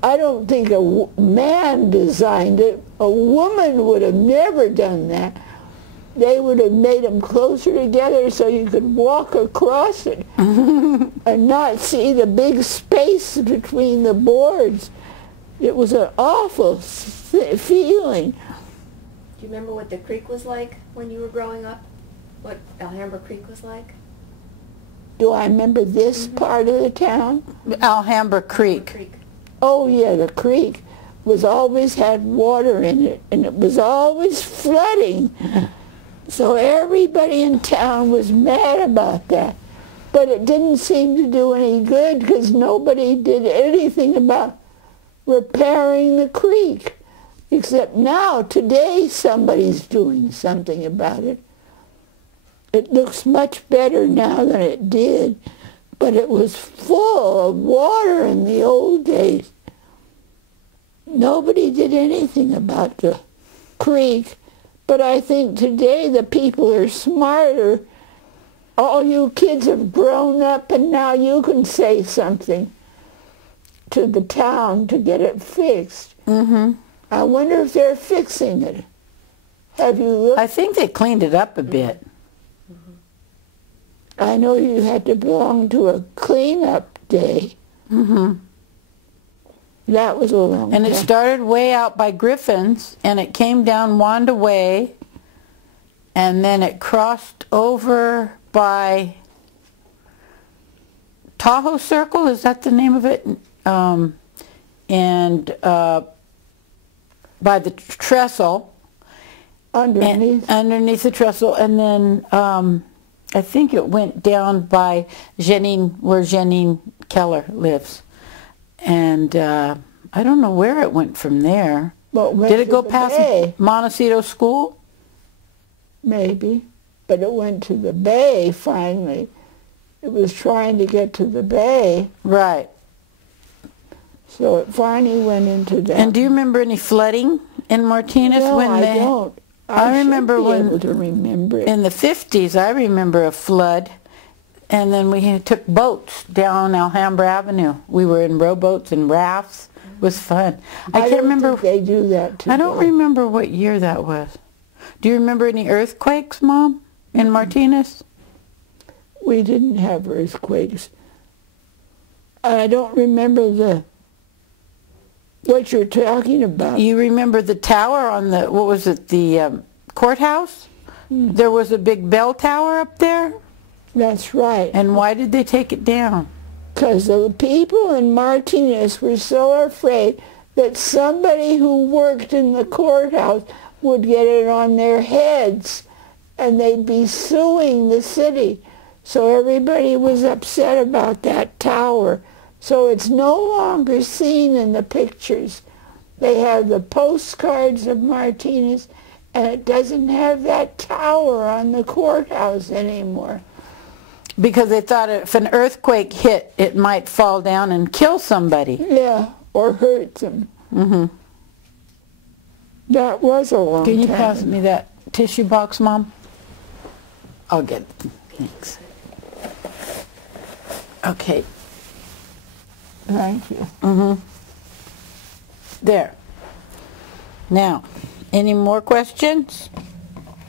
I don't think a man designed it. A woman would have never done that. They would have made them closer together so you could walk across it and not see the big space between the boards. It was an awful feeling. Do you remember what the creek was like when you were growing up? What Alhambra Creek was like? Do I remember this part of the town? Alhambra Creek. Oh yeah, the creek was always had water in it, and it was always flooding. So everybody in town was mad about that. But it didn't seem to do any good because nobody did anything about repairing the creek. Except now, today, somebody's doing something about it. It looks much better now than it did, but it was full of water in the old days. Nobody did anything about the creek, but I think today the people are smarter. All you kids have grown up, and now you can say something to the town to get it fixed. Mm-hmm. I wonder if they're fixing it. Have you looked? I think they cleaned it up a bit. I know you had to belong to a cleanup day. Mm-hmm. That was a long time. And it started way out by Griffin's, and it came down Wanda Way, and then it crossed over by Tahoe Circle, is that the name of it? And by the trestle. Underneath the trestle, and then I think it went down by where Janine Keller lives. And I don't know where it went from there. Did it go past Montecito School? Maybe. But it went to the bay finally. It was trying to get to the bay. Right. So it finally went into that. And do you remember any flooding in Martinez? No, I don't. I remember when able to remember it. In the 50s, I remember a flood. And then we took boats down Alhambra Avenue. We were in rowboats and rafts. It was fun. I can't remember. Think they do that today. I don't remember what year that was. Do you remember any earthquakes, Mom, in Martinez? We didn't have earthquakes. I don't remember what you're talking about. You remember the tower on the, what was it, the courthouse? There was a big bell tower up there? That's right. And why did they take it down? Because the people in Martinez were so afraid that somebody who worked in the courthouse would get it on their heads and they'd be suing the city. So everybody was upset about that tower. So it's no longer seen in the pictures. They have the postcards of Martinez, and it doesn't have that tower on the courthouse anymore. Because they thought if an earthquake hit, it might fall down and kill somebody. Yeah, or hurt them. Mm-hmm. That was a long time. Can you pass me that tissue box, Mom? I'll get it. Thanks. Okay. Thank you. Mm-hmm. There. Now, any more questions?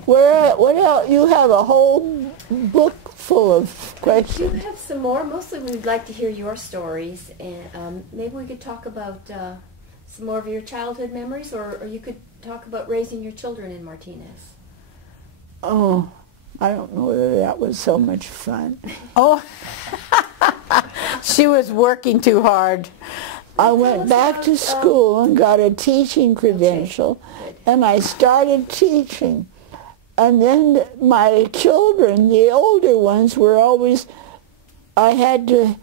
What else? You have a whole book full of questions. We have some more. Mostly we'd like to hear your stories, and maybe we could talk about some more of your childhood memories, or you could talk about raising your children in Martinez. Oh, I don't know whether that was so much fun. Oh, she was working too hard. I went back to school and got a teaching credential, and I started teaching. And then my children, the older ones, were always, I had to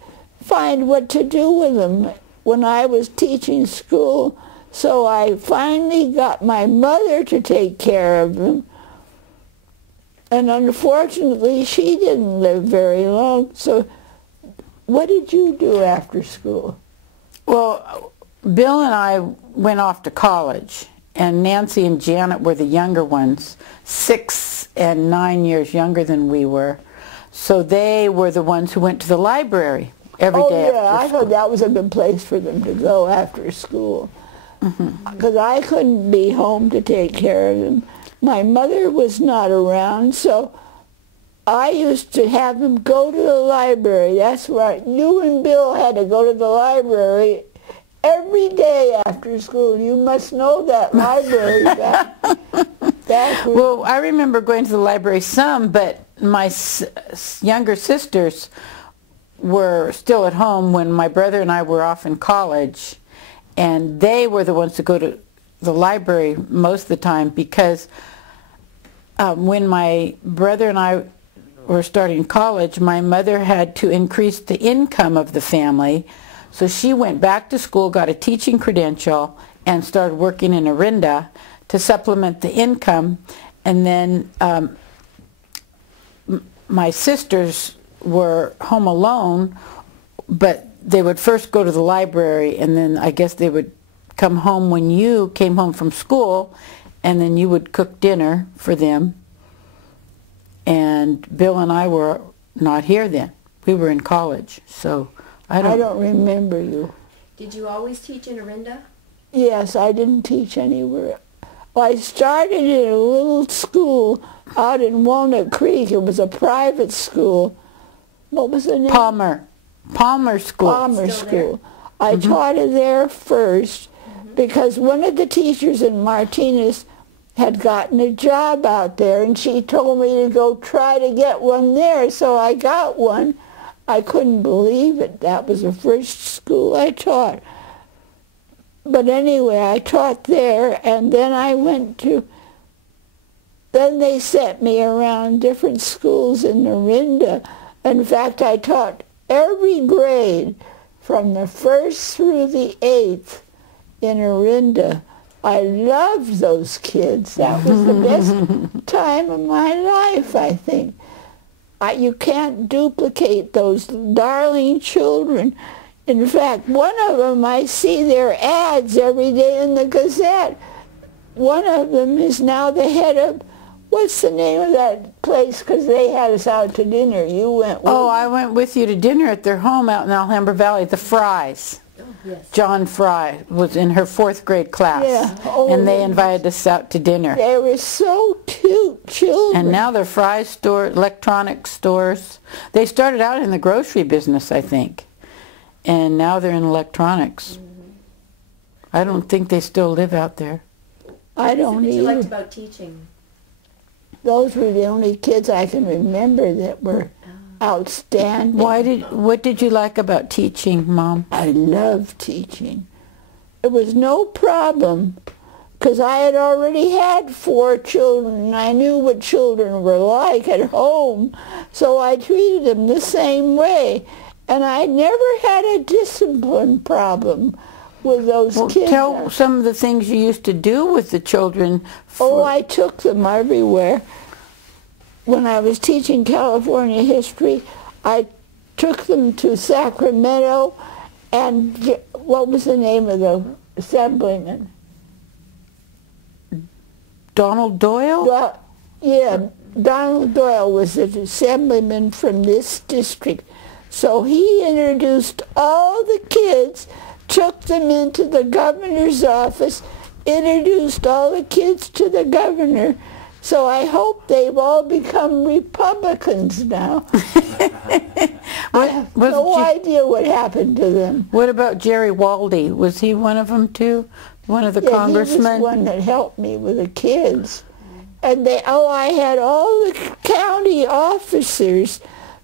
find what to do with them when I was teaching school. So I finally got my mother to take care of them. And unfortunately, she didn't live very long. So what did you do after school? Well, Bill and I went off to college, and Nancy and Janet were the younger ones, 6 and 9 years younger than we were. So they were the ones who went to the library. every day yeah, after I school. thought that was a good place for them to go after school. Because I couldn't be home to take care of them. My mother was not around, so I used to have them go to the library. That's right. You and Bill had to go to the library every day after school. You must know that library. Well, I remember going to the library some, but my younger sisters were still at home when my brother and I were off in college, and they were the ones to go to the library most of the time because when my brother and I were starting college, my mother had to increase the income of the family, so she went back to school, got a teaching credential, and started working in Orinda to supplement the income. And then my sisters were home alone, but they would first go to the library, and then I guess they would come home when you came home from school, and then you would cook dinner for them. And Bill and I were not here then. We were in college, so I don't remember you. Did you always teach in Orinda? Yes, I didn't teach anywhere. Well, I started in a little school out in Walnut Creek. It was a private school. What was the name? Palmer School. Palmer School. I taught it there first because one of the teachers in Martinez had gotten a job out there, and she told me to go try to get one there, so I got one. I couldn't believe it. That was the first school I taught. But anyway, I taught there, and then I went to, then they sent me around different schools in Orinda. In fact, I taught every grade from the 1st through the 8th in Orinda. I loved those kids. That was the best time of my life, I think. You can't duplicate those darling children. In fact, one of them, I see their ads every day in the Gazette. One of them is now the head of, what's the name of that place? Because they had us out to dinner. You went with I went with you to dinner at their home out in Alhambra Valley, the Frys. Yes. John Fry was in her 4th grade class, and they invited us out to dinner. They were so cute children. And now they're Fry store, electronic stores. They started out in the grocery business, I think, and now they're in electronics. I don't think they still live out there. I don't What either. you liked about teaching? Those were the only kids I can remember that were outstanding. What did you like about teaching, Mom? I loved teaching. It was no problem because I had already had 4 children and I knew what children were like at home, so I treated them the same way. And I never had a discipline problem with those kids. Tell some of the things you used to do with the children. I took them everywhere. When I was teaching California history, I took them to Sacramento, and what was the name of the assemblyman? Donald Doyle? Yeah, Donald Doyle was the assemblyman from this district. So he introduced all the kids, took them into the governor's office, introduced all the kids to the governor. So I hope they've all become Republicans now. I have no idea what happened to them. What about Jerry Waldy? Was he one of them too? One of the congressmen? He was one that helped me with the kids. And I had all the county officers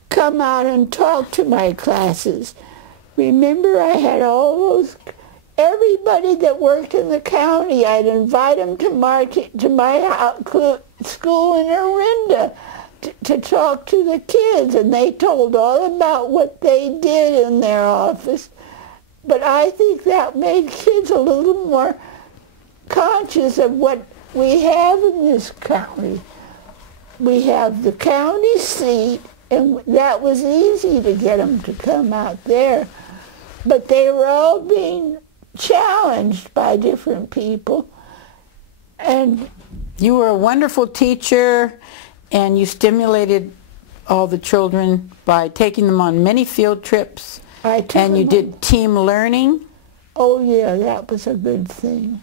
come out and talk to my classes. Remember, I had all those, everybody that worked in the county, I'd invite them to my school in Orinda to talk to the kids, and they told all about what they did in their office. But I think that made kids a little more conscious of what we have in this county. We have the county seat, and that was easy to get them to come out there. But they were all being challenged by different people. And you were a wonderful teacher, and you stimulated all the children by taking them on many field trips. I took And you him- did team learning? Oh, yeah, that was a good thing.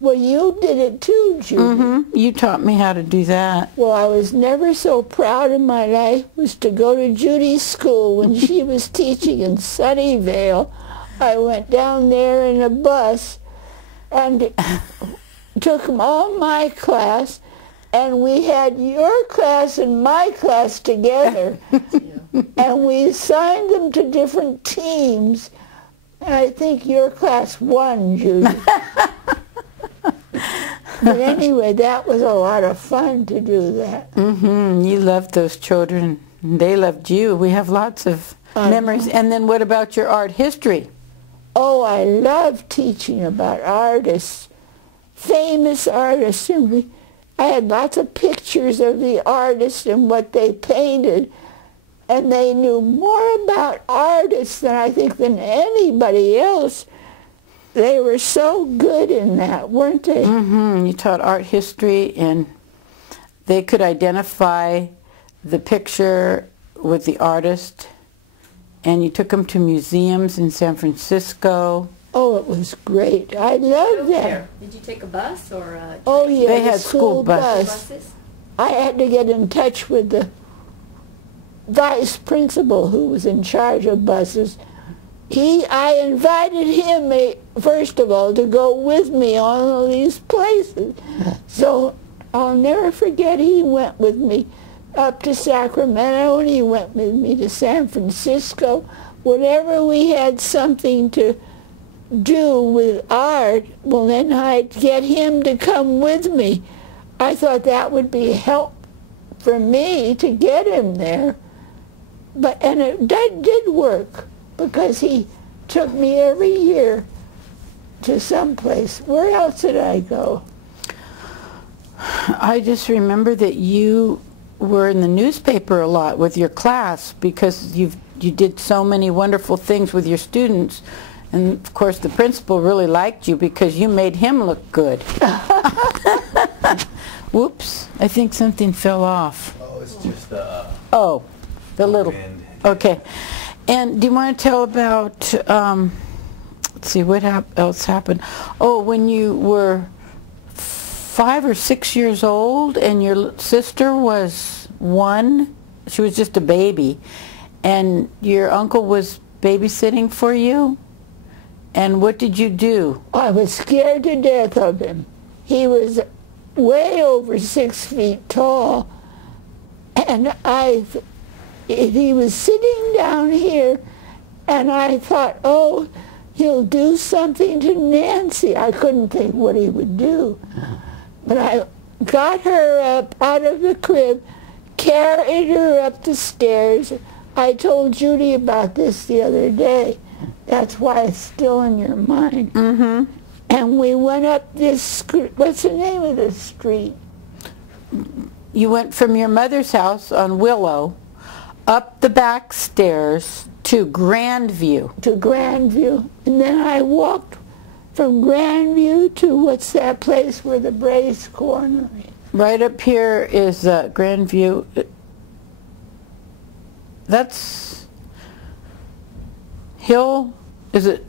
Well, you did it too, Judy. Mm-hmm. You taught me how to do that. Well, I was never so proud in my life was to go to Judy's school when she was teaching in Sunnyvale. I went down there in a bus and took all my class, and we had your class and my class together, and we assigned them to different teams. And I think your class won, Judy. But anyway, that was a lot of fun to do that. Mm-hmm. You loved those children. They loved you. We have lots of memories. And then what about your art history? Oh, I love teaching about artists, famous artists. And I had lots of pictures of the artists and what they painted. And they knew more about artists than I think than anybody else. They were so good in that, weren't they? Mm-hmm. You taught art history, and they could identify the picture with the artist, and you took them to museums in San Francisco. Oh, it was great. I loved that. Did you take a bus or a Oh, yeah, They the had school buses. buses? I had to get in touch with the vice principal who was in charge of buses. I invited him, first of all, to go with me on all these places. So I'll never forget he went with me up to Sacramento, and he went with me to San Francisco. Whenever we had something to do with art, well, then I'd get him to come with me. I thought that would be help for me to get him there. And it did work, because he took me every year to some place. Where else did I go? I just remember that you were in the newspaper a lot with your class, because you did so many wonderful things with your students. And of course the principal really liked you because you made him look good. Whoops, I think something fell off. Oh, it's just Oh, the little, wind. okay. And do you want to tell about, let's see, what else happened? Oh, when you were 5 or 6 years old and your sister was 1, she was just a baby, and your uncle was babysitting for you? And what did you do? I was scared to death of him. He was way over 6 feet tall, and he was sitting down here, and I thought, oh, he'll do something to Nancy. I couldn't think what he would do. But I got her up out of the crib, carried her up the stairs. I told Judy about this the other day. That's why it's still in your mind. Mm-hmm. And we went up this street. What's the name of this street? You went from your mother's house on Willow up the back stairs to Grandview. To Grandview. And then I walked from Grandview to what's that place where the Brace Corner is? Right up here is Grandview. That's Hill, is it?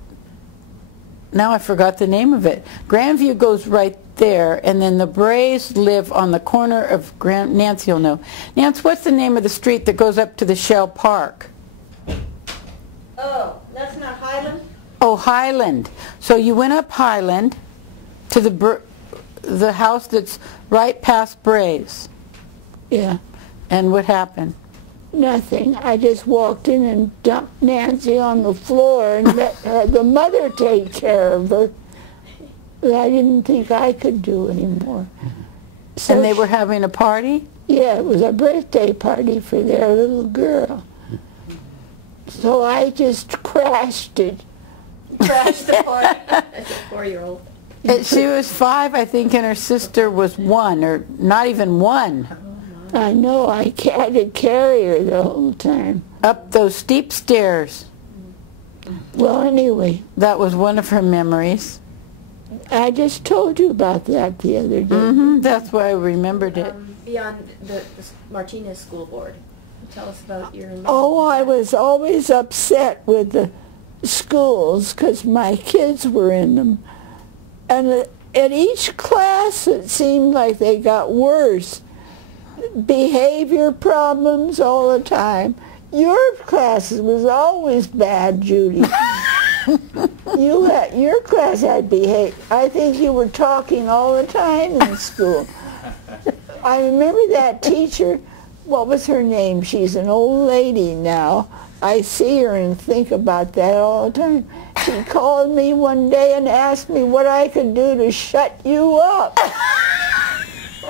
Now I forgot the name of it. Grandview goes right there, and then the Brays live on the corner of Nancy will know. Nance, what's the name of the street that goes up to the Shell Park? Oh, that's not Highland? Oh, Highland. So you went up Highland to the house that's right past Bray's. Yeah. And what happened? Nothing. I just walked in and dumped Nancy on the floor and let the mother take care of her. But I didn't think I could do anymore. So And they were having a party? yeah, it was a birthday party for their little girl. So I just crashed it. Crashed the party as a 4-year-old. She was 5, I think, and her sister was 1, or not even 1. I know, I had to carry her the whole time. Up those steep stairs. Well, anyway, That was one of her memories. I just told you about that the other day. That's why I remembered it. Beyond the Martinez School Board. Tell us about your... Oh, I was always upset with the schools because my kids were in them. And at each class it seemed like they got worse. Behavior problems all the time. Your classes was always bad, Judy. Your class had behavior. I think you were talking all the time in school. I remember that teacher. What was her name? She's an old lady now. I see her and think about that all the time. She called me one day and asked me what I could do to shut you up.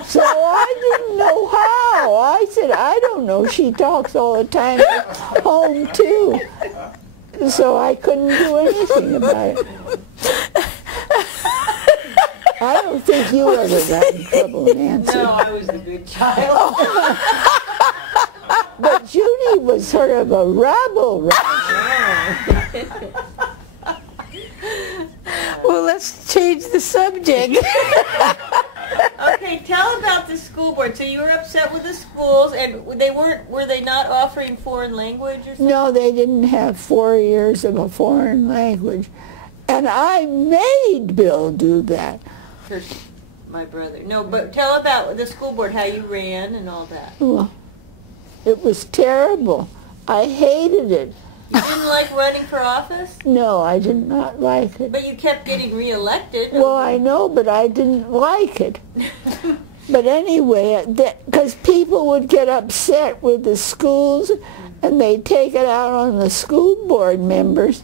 So I didn't know how. I said, I don't know. She talks all the time at home, too. So I couldn't do anything about it. I don't think you ever got in trouble, Nancy. No, I was a good child. But Judy was sort of a rebel, right? Well, let's change the subject. Okay, tell about the school board. So you were upset with the schools, and were they not offering foreign language or something? No, they didn't have 4 years of a foreign language. And I made Bill do that. My brother. No, but tell about the school board, how you ran and all that. Well, it was terrible. I hated it. You didn't like running for office? No, I did not like it. But you kept getting reelected. Well, I know, but I didn't like it. But anyway, because people would get upset with the schools, and they'd take it out on the school board members,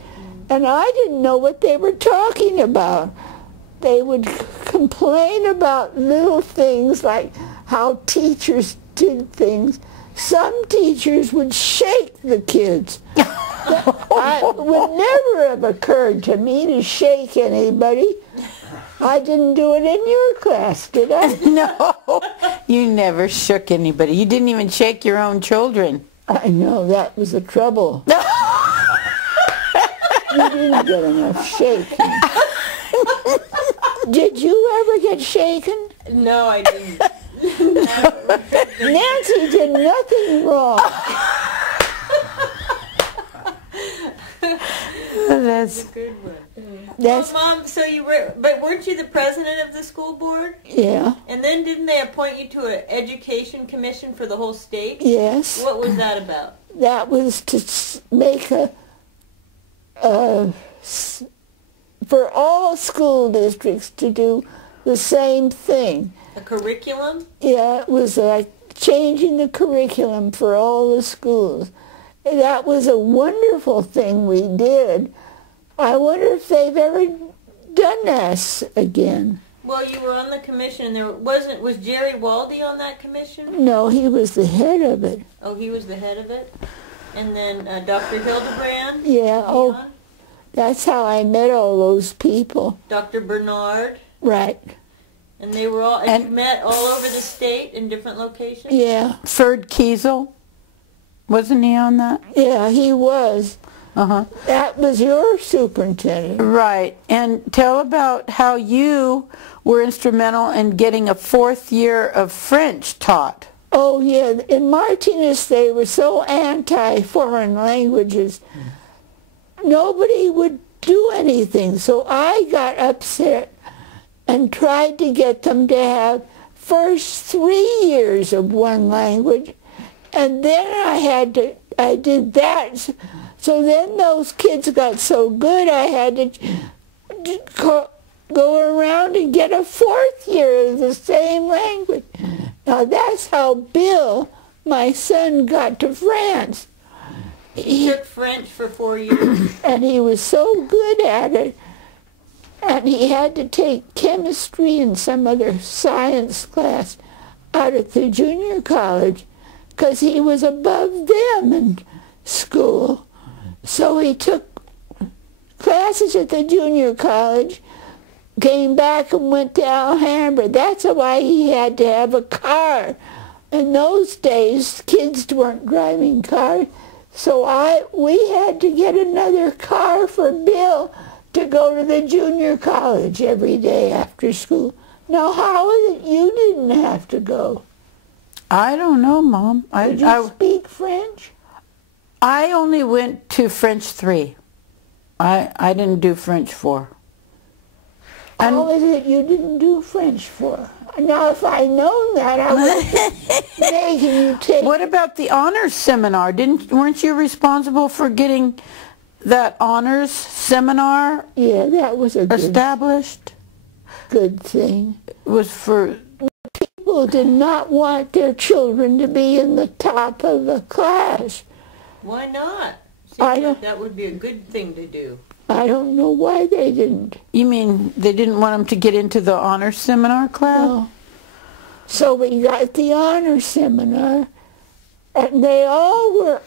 and I didn't know what they were talking about. They would complain about little things like how teachers did things. Some teachers would shake the kids. It would never have occurred to me to shake anybody. I didn't do it in your class, did I? No, you never shook anybody. You didn't even shake your own children. I know, that was the trouble. You didn't get enough shaking. Did you ever get shaken? No, I didn't. Nancy did nothing wrong. That's a good one. That's, Well, Mom, so but weren't you the president of the school board? yeah, And then didn't they appoint you to an education commission for the whole state? yes. What was that about? That was to make for all school districts to do the same thing. A curriculum? Yeah, it was like changing the curriculum for all the schools. That was a wonderful thing we did. I wonder if they've ever done that again. Well, you were on the commission, and was Jerry Waldy on that commission? No, he was the head of it. Oh, he was the head of it? And then Dr. Hildebrand? Yeah, oh, that's how I met all those people. Dr. Bernard? Right. And they were all, and you met all over the state in different locations? Yeah. Ferd Kiesel. Wasn't he on that? Yeah, he was. Uh-huh. That was your superintendent. Right. And tell about how you were instrumental in getting a 4th year of French taught. Oh, yeah. In Martinez, they were so anti-foreign languages. Nobody would do anything. So I got upset and tried to get them to have first 3 years of one language. And then I did that. So then those kids got so good I had to go around and get a 4th year of the same language. Now that's how Bill, my son, got to France. He took French for 4 years. And he was so good at it. And he had to take chemistry and some other science class out at the junior college because he was above them in school. So he took classes at the junior college, came back and went to Alhambra. That's why he had to have a car. In those days, kids weren't driving cars. So we had to get another car for Bill to go to the junior college every day after school. Now, how is it you didn't have to go? I don't know, Mom. Did you speak French? I only went to French 3. I didn't do French 4. How is it you didn't do French 4? Now, if I'd known that, I would have making you take... What about the honors seminar? Weren't you responsible for getting that honors seminar Yeah, that was a established? Good thing. It was for... People did not want their children to be in the top of the class. Why not? Seems like that would be a good thing to do. I don't know why they didn't. You mean they didn't want them to get into the honors seminar class? No. So we got the honor seminar, and they all were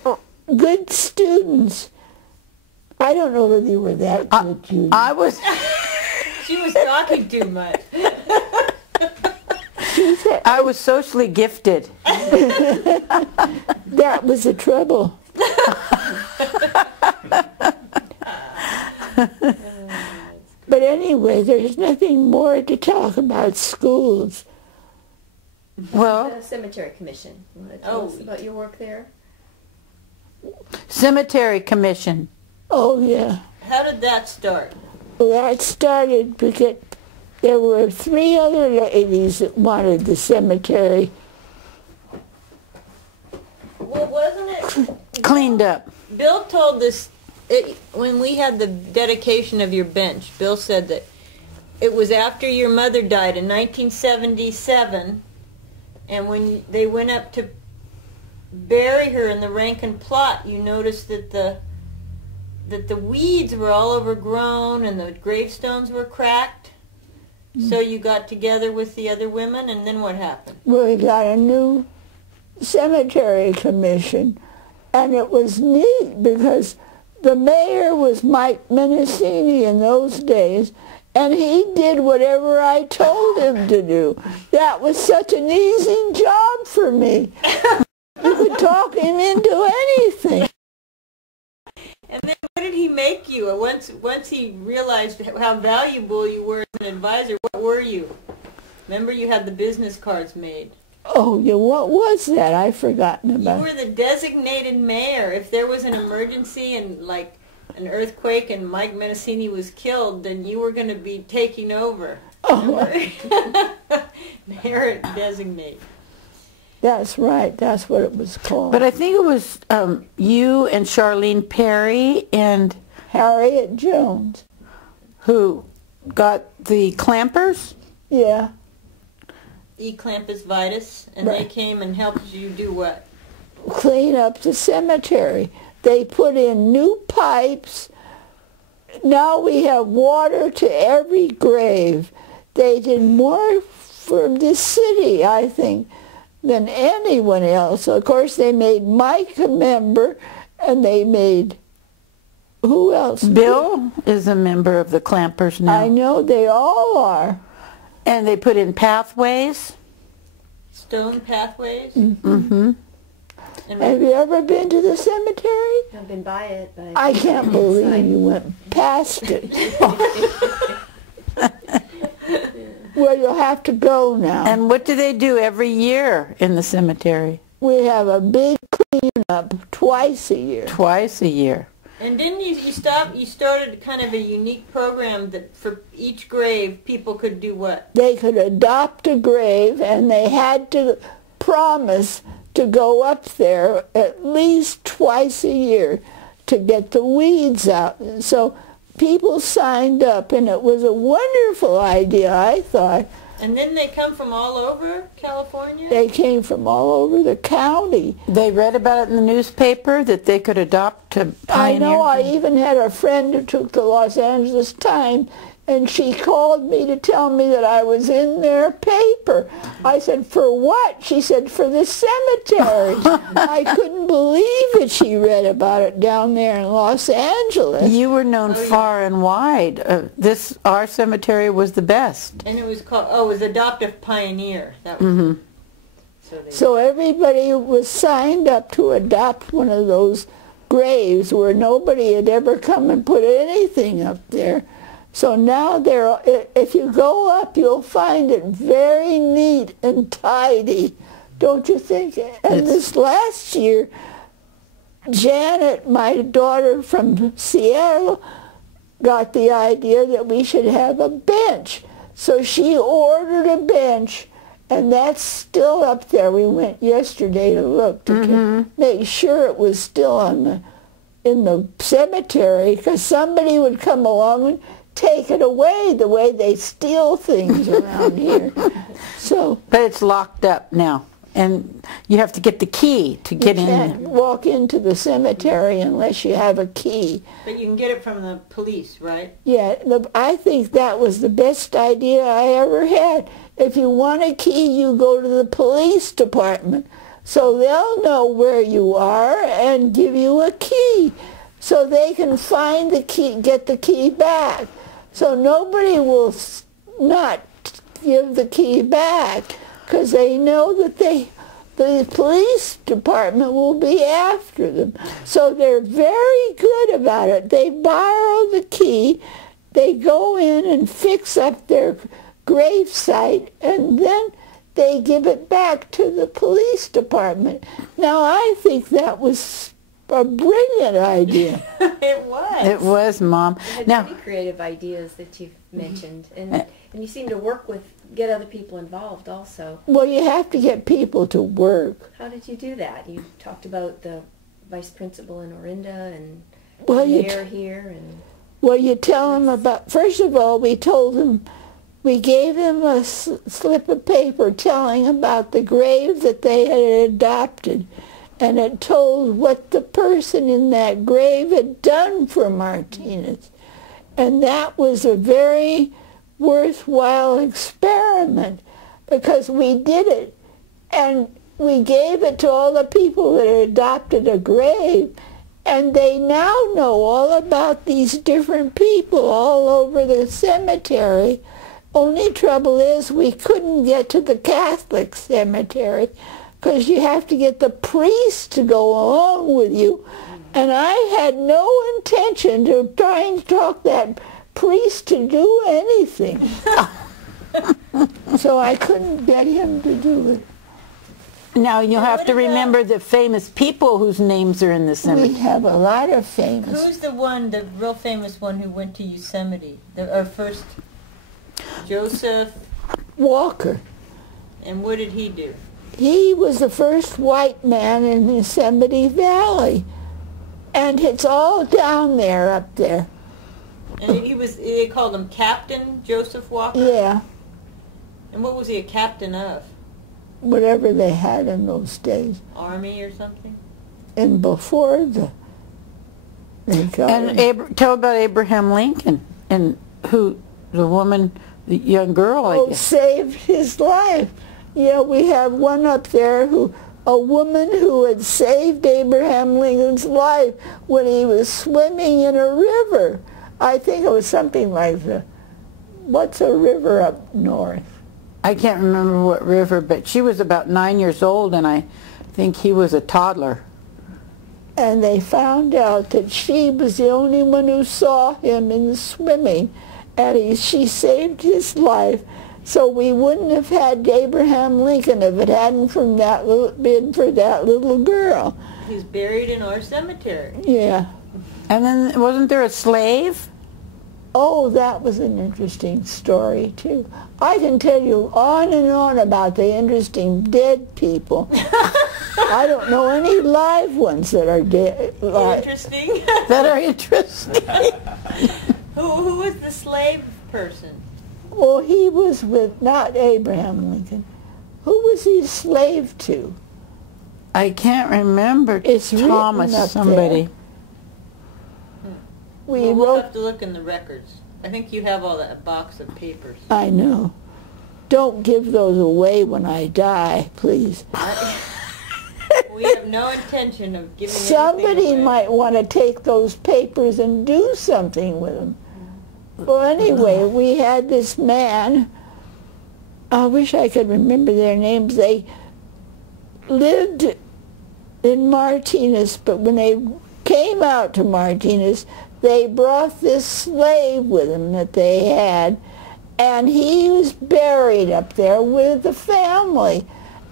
good students. I don't know whether you were that good, Judy. I was... She was talking too much. I was socially gifted. That was the trouble. But anyway, there's nothing more to talk about schools. Well, The Cemetery Commission. You want to tell us about your work there? Cemetery Commission. Oh, yeah. How did that start? Well, that started because there were 3 other ladies that wanted the cemetery. Well, wasn't it? Cleaned up. Bill told this, when we had the dedication of your bench, Bill said that it was after your mother died in 1977, and when they went up to bury her in the Rankin plot, you noticed that the weeds were all overgrown and the gravestones were cracked. So you got together with the other women, and then what happened? We got a new cemetery commission, and it was neat because the mayor was Mike Menacini in those days, and he did whatever I told him to do. That was such an easy job for me. You could talk him into anything. And then what did he make you? Once he realized how valuable you were as an advisor, what were you? Remember you had the business cards made. Oh, yeah, what was that? I've forgotten about. You were the designated mayor. If there was an emergency and like an earthquake and Mike Menacini was killed, then you were going to be taking over. Oh. Mayor designate. That's right. That's what it was called. But I think it was you and Charlene Perry and Harriet Jones. who got the clampers. Yeah. E. Clampus Vitus, and Right. they came and helped you do what? Clean up the cemetery. They put in new pipes. Now we have water to every grave. They did more for the city, I think, than anyone else. Of course, they made Mike a member, and they made, who else? Bill is a member of the clampers now. I know, they all are. And they put in pathways. Stone pathways? Mm-hmm. And Have you ever been to the cemetery? I've been by it, but I can't believe you went past it. Well, you'll have to go now. And what do they do every year in the cemetery? We have a big cleanup twice a year. Twice a year. And didn't you started kind of a unique program that for each grave people could do what? They could adopt a grave, and they had to promise to go up there at least twice a year to get the weeds out. So people signed up, and it was a wonderful idea, I thought. And then they come from all over California? They came from all over the county. They read about it in the newspaper that they could adopt to pioneer. I know. I even had a friend who took the Los Angeles Times, and she called me to tell me that I was in their paper. I said, for what? She said, for the cemetery. I couldn't believe it. She read about it down there in Los Angeles. You were known far and wide. Our cemetery was the best. And it was called, it was Adoptive Pioneer. That was So everybody was signed up to adopt one of those graves where nobody had ever come and put anything up there. So now if you go up, you'll find it very neat and tidy. don't you think? And this last year, Janet, my daughter from Seattle, got the idea that we should have a bench. So she ordered a bench, and that's still up there. We went yesterday to look to make sure it was still in the cemetery, because somebody would come along and take it away the way they steal things around here. So, but it's locked up now, and you have to get the key to get in. You can't walk into the cemetery unless you have a key. But you can get it from the police, right? Yeah, I think that was the best idea I ever had. If you want a key, you go to the police department. So they'll know where you are and give you a key. So they can find the key, get the key back. So nobody will not give the key back, because they know that the police department will be after them. So they're very good about it. They borrow the key, they go in and fix up their grave site, and then they give it back to the police department. Now, I think that was a brilliant idea. It was. It was, Mom. You had Now, many creative ideas that you've mentioned, and you seem to get other people involved also. Well, you have to get people to work. How did you do that? You talked about the vice principal in Orinda and Well, the mayor here, and Well, you tell them about, first of all, we gave them a slip of paper telling about the grave that they had adopted. And it told what the person in that grave had done for Martinez. And that was a very worthwhile experiment, because we did it. And we gave it to all the people that had adopted a grave. And they now know all about these different people all over the cemetery. Only trouble is we couldn't get to the Catholic cemetery, because you have to get the priest to go along with you. And I had no intention of trying to talk that priest to do anything. So I couldn't get him to do it. now you have to remember the famous people whose names are in the We cemetery. have a lot of famous. Who's the real famous one who went to Yosemite? Our first, Joseph. Walker. And what did he do? He was the first white man in Yosemite Valley. And it's all down there, up there. And they called him Captain Joseph Walker? Yeah, And what was he a captain of? whatever they had in those days. Army or something? And before they got him. And tell about Abraham Lincoln and who the woman, the young girl, I guess. Saved his life. Yeah, we have one up there a woman who had saved Abraham Lincoln's life when he was swimming in a river. I think it was something like what's a river up north? I can't remember what river, but she was about 9 years old, and I think he was a toddler. And they found out that she was the only one who saw him in the swimming, and she saved his life. So we wouldn't have had Abraham Lincoln if it hadn't been for that little girl. He's buried in our cemetery. Yeah. And then wasn't there a slave? Oh, that was an interesting story, too. I can tell you on and on about the interesting dead people. I don't know any live ones that are dead. Interesting. That are interesting. Who was the slave person? Well, he was with, not Abraham Lincoln. Who was he slave to? I can't remember. It's written Thomas up somebody. We'll have to look in the records. I think you have all that box of papers. I know. Don't give those away when I die, please. We have no intention of giving Somebody anything away. might want to take those papers and do something with them. Well, anyway, we had this man. I wish I could remember their names. They lived in Martinez, but when they came out to Martinez, they brought this slave with them that they had, and he was buried up there with the family.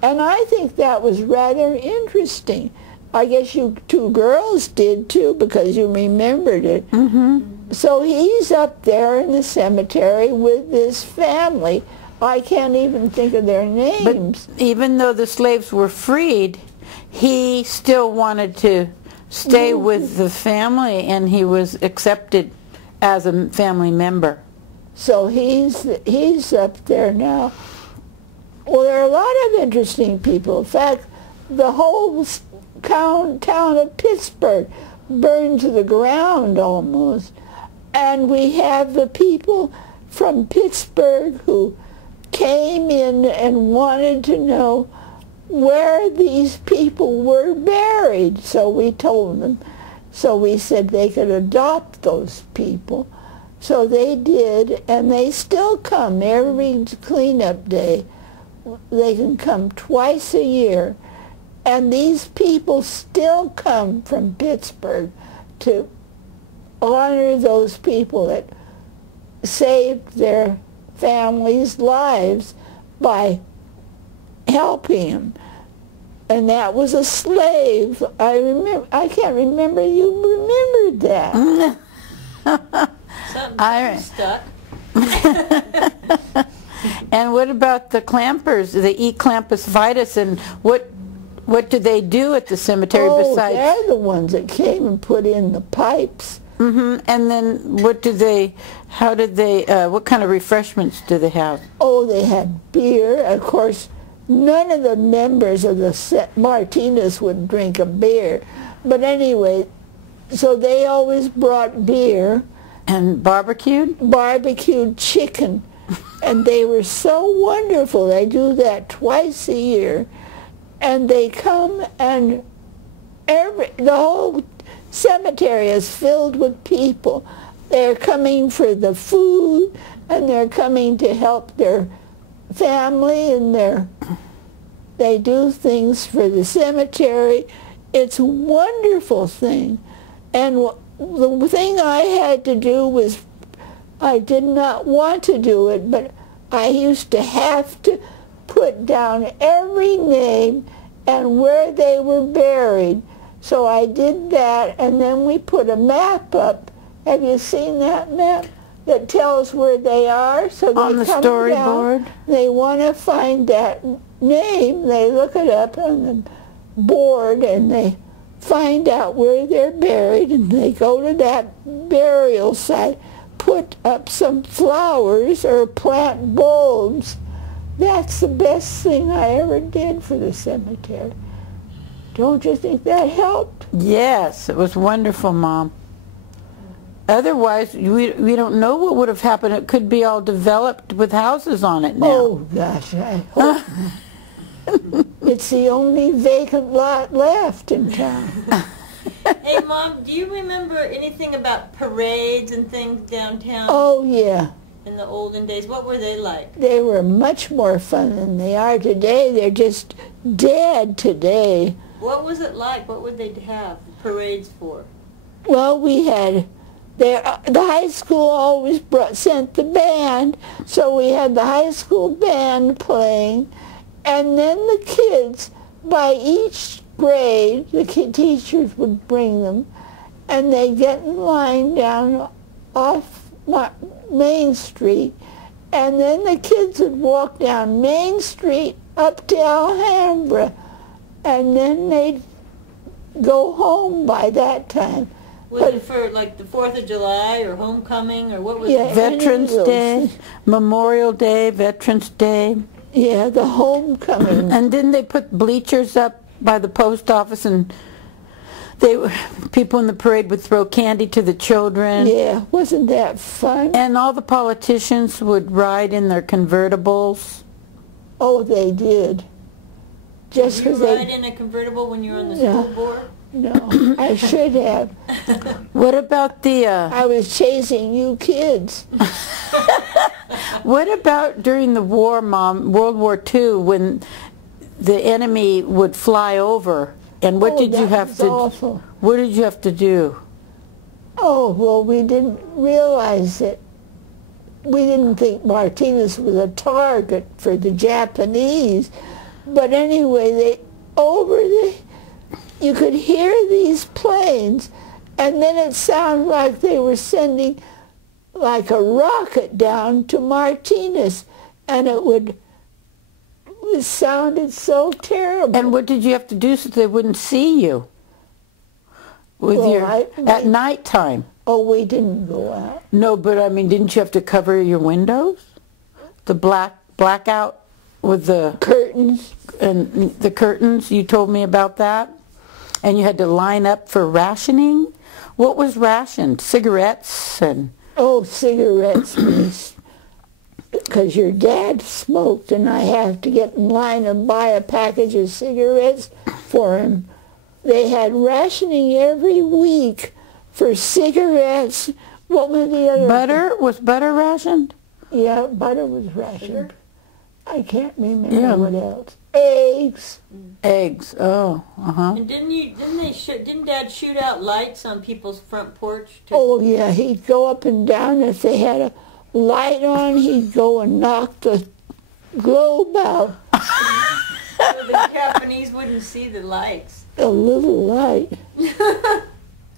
And I think that was rather interesting. I guess you two girls did too, because you remembered it. Mm-hmm. So he's up there in the cemetery with this family. I can't even think of their names. But even though the slaves were freed, he still wanted to stay with the family, and he was accepted as a family member. So he's up there now. Well, there are a lot of interesting people. In fact, the whole town of Pittsburgh burned to the ground almost. And we have the people from Pittsburgh who came in and wanted to know where these people were buried. So we told them. So we said they could adopt those people. So they did, and they still come every cleanup day. They can come twice a year. And these people still come from Pittsburgh to honor those people that saved their families' lives by helping them. And that was a slave. I can't remember. You remembered that. Something stuck. And what about the clampers? They eat clampus vitus, and what do they do at the cemetery besides? They're the ones that came and put in the pipes. Mm-hmm. And then what kind of refreshments do they have? Oh, they had beer. Of course, none of the members of the Martinez would drink a beer. But anyway, so they always brought beer. And barbecued? Barbecued chicken. And they were so wonderful. They do that twice a year. And they come, and the whole cemetery is filled with people. They're coming for the food, and they're coming to help their family, and they do things for the cemetery. It's a wonderful thing. And the thing I had to do was, I did not want to do it, but I used to have to put down every name and where they were buried. So I did that, and then we put a map up. Have you seen that map? That tells where they are. So on the storyboard? They want to find that name. They look it up on the board, and they find out where they're buried, and they go to that burial site, put up some flowers or plant bulbs. That's the best thing I ever did for the cemetery. Don't you think that helped? Yes, it was wonderful, Mom. Otherwise, we don't know what would have happened. It could be all developed with houses on it now. Oh, gosh, I hope it's the only vacant lot left in town. Hey, Mom, do you remember anything about parades and things downtown? Oh, yeah. In the olden days, what were they like? They were much more fun than they are today. They're just dead today. What was it like? What would they have parades for? Well, we had the high school always sent the band, so we had the high school band playing, and then the kids, by each grade, the teachers would bring them, and they'd get in line down off Main Street, and then the kids would walk down Main Street up to Alhambra, and then they'd go home by that time. Was it for like the 4th of July or homecoming, or what was it? Veterans Day, Memorial Day, Veterans Day. Yeah, the homecoming. And didn't they put bleachers up by the post office, and people in the parade would throw candy to the children? Yeah, wasn't that fun? And all the politicians would ride in their convertibles. Oh, they did. Just Did you ride in a convertible when you were on the school board? No, I should have. What about the... I was chasing you kids. What about during the war, Mom, World War II, when the enemy would fly over? And what did you have to... Awful. What did you have to do? Oh, well, we didn't realize it. We didn't think Martinez was a target for the Japanese. But anyway, you could hear these planes, and then it sounded like they were sending like a rocket down to Martinez, and it sounded so terrible. And what did you have to do so they wouldn't see you? At nighttime? Oh, we didn't go out. No, but I mean, didn't you have to cover your windows? The blackout with the Curtains. and the curtains, you told me about that. And you had to line up for rationing. What was rationed? Cigarettes and... Oh, cigarettes, because your dad smoked, and I have to get in line and buy a package of cigarettes for him. They had rationing every week for cigarettes. What was the other? Butter? Was butter rationed? Yeah, butter was rationed. Sugar? I can't remember what else. Eggs. Oh, And didn't Dad shoot out lights on people's front porch? Oh yeah, he'd go up and down. If they had a light on, he'd go and knock the globe out. So the Japanese wouldn't see the lights. A little light. Do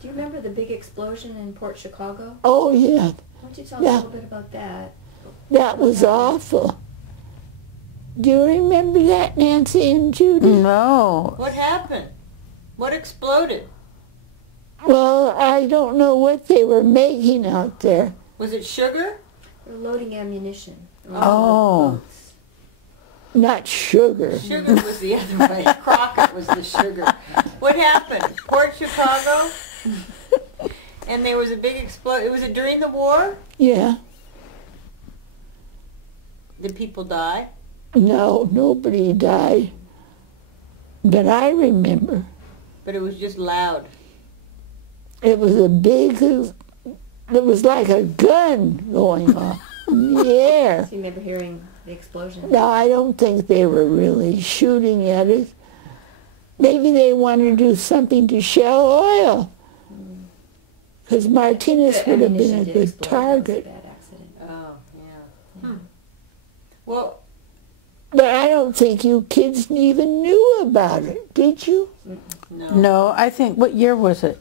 you remember the big explosion in Port Chicago? Oh yeah. Why don't you tell us a little bit about that? That was awful. Do you remember that, Nancy and Judy? no. What happened? What exploded? Well, I don't know what they were making out there. Was it sugar? They're loading ammunition. Oh. Not sugar. Sugar was the other way. Crockett was the sugar. What happened? Port Chicago? And there was a big explosion. Was it during the war? Yeah. Did people die? No, nobody died. But I remember. But it was just loud. It was it was like a gun going off in the air. So you remember hearing the explosion? No, I don't think they were really shooting at it. Maybe they wanted to do something to Shell Oil. Because Martinez would have been a good target. Bad accident. Oh, yeah. Well, but I don't think you kids even knew about it, did you? No, I think, what year was it?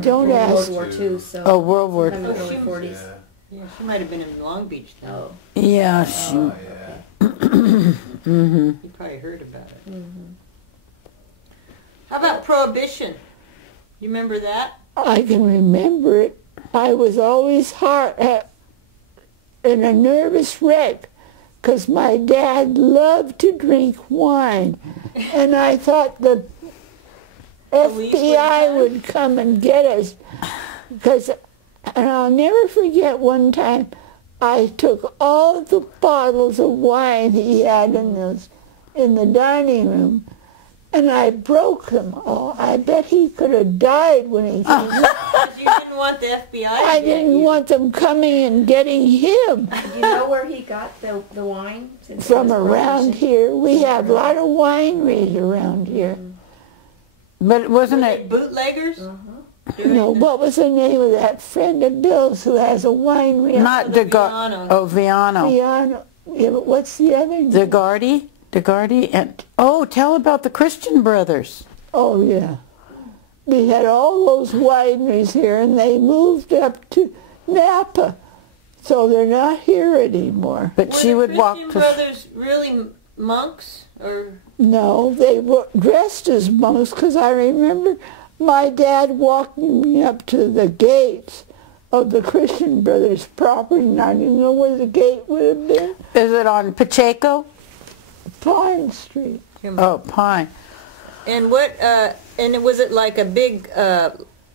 Don't ask. World War II, so... Oh, World War sometime in the early 40s. yeah, she might have been in Long Beach then. Oh. Yeah, You probably heard about it. How about Prohibition? You remember that? I can remember it. I was always in a nervous wreck because my dad loved to drink wine. And I thought the FBI would come and get us. And I'll never forget one time I took all the bottles of wine he had in the dining room, and I broke them all. I bet he could have died when he came. Because you didn't want the FBI I didn't want them coming and getting him. Do you know where he got the wine? From around here. We have a lot of wineries around here. But wasn't it... bootleggers? No, what was the name of that friend of Bill's who has a winery? Not Viano. Oh, Viano. Viano. Yeah, but what's the other name? DeGardi, and... Oh, tell about the Christian brothers. Oh, yeah. We had all those wineries here, and they moved up to Napa. So they're not here anymore. But she would walk to... Were the Christian brothers really monks? Or No, they were dressed as monks, because I remember my dad walking me up to the gates of the Christian Brothers property, and I didn't know where the gate would have been. Is it on Pacheco? Pine Street. Oh, Pine. And was it like a big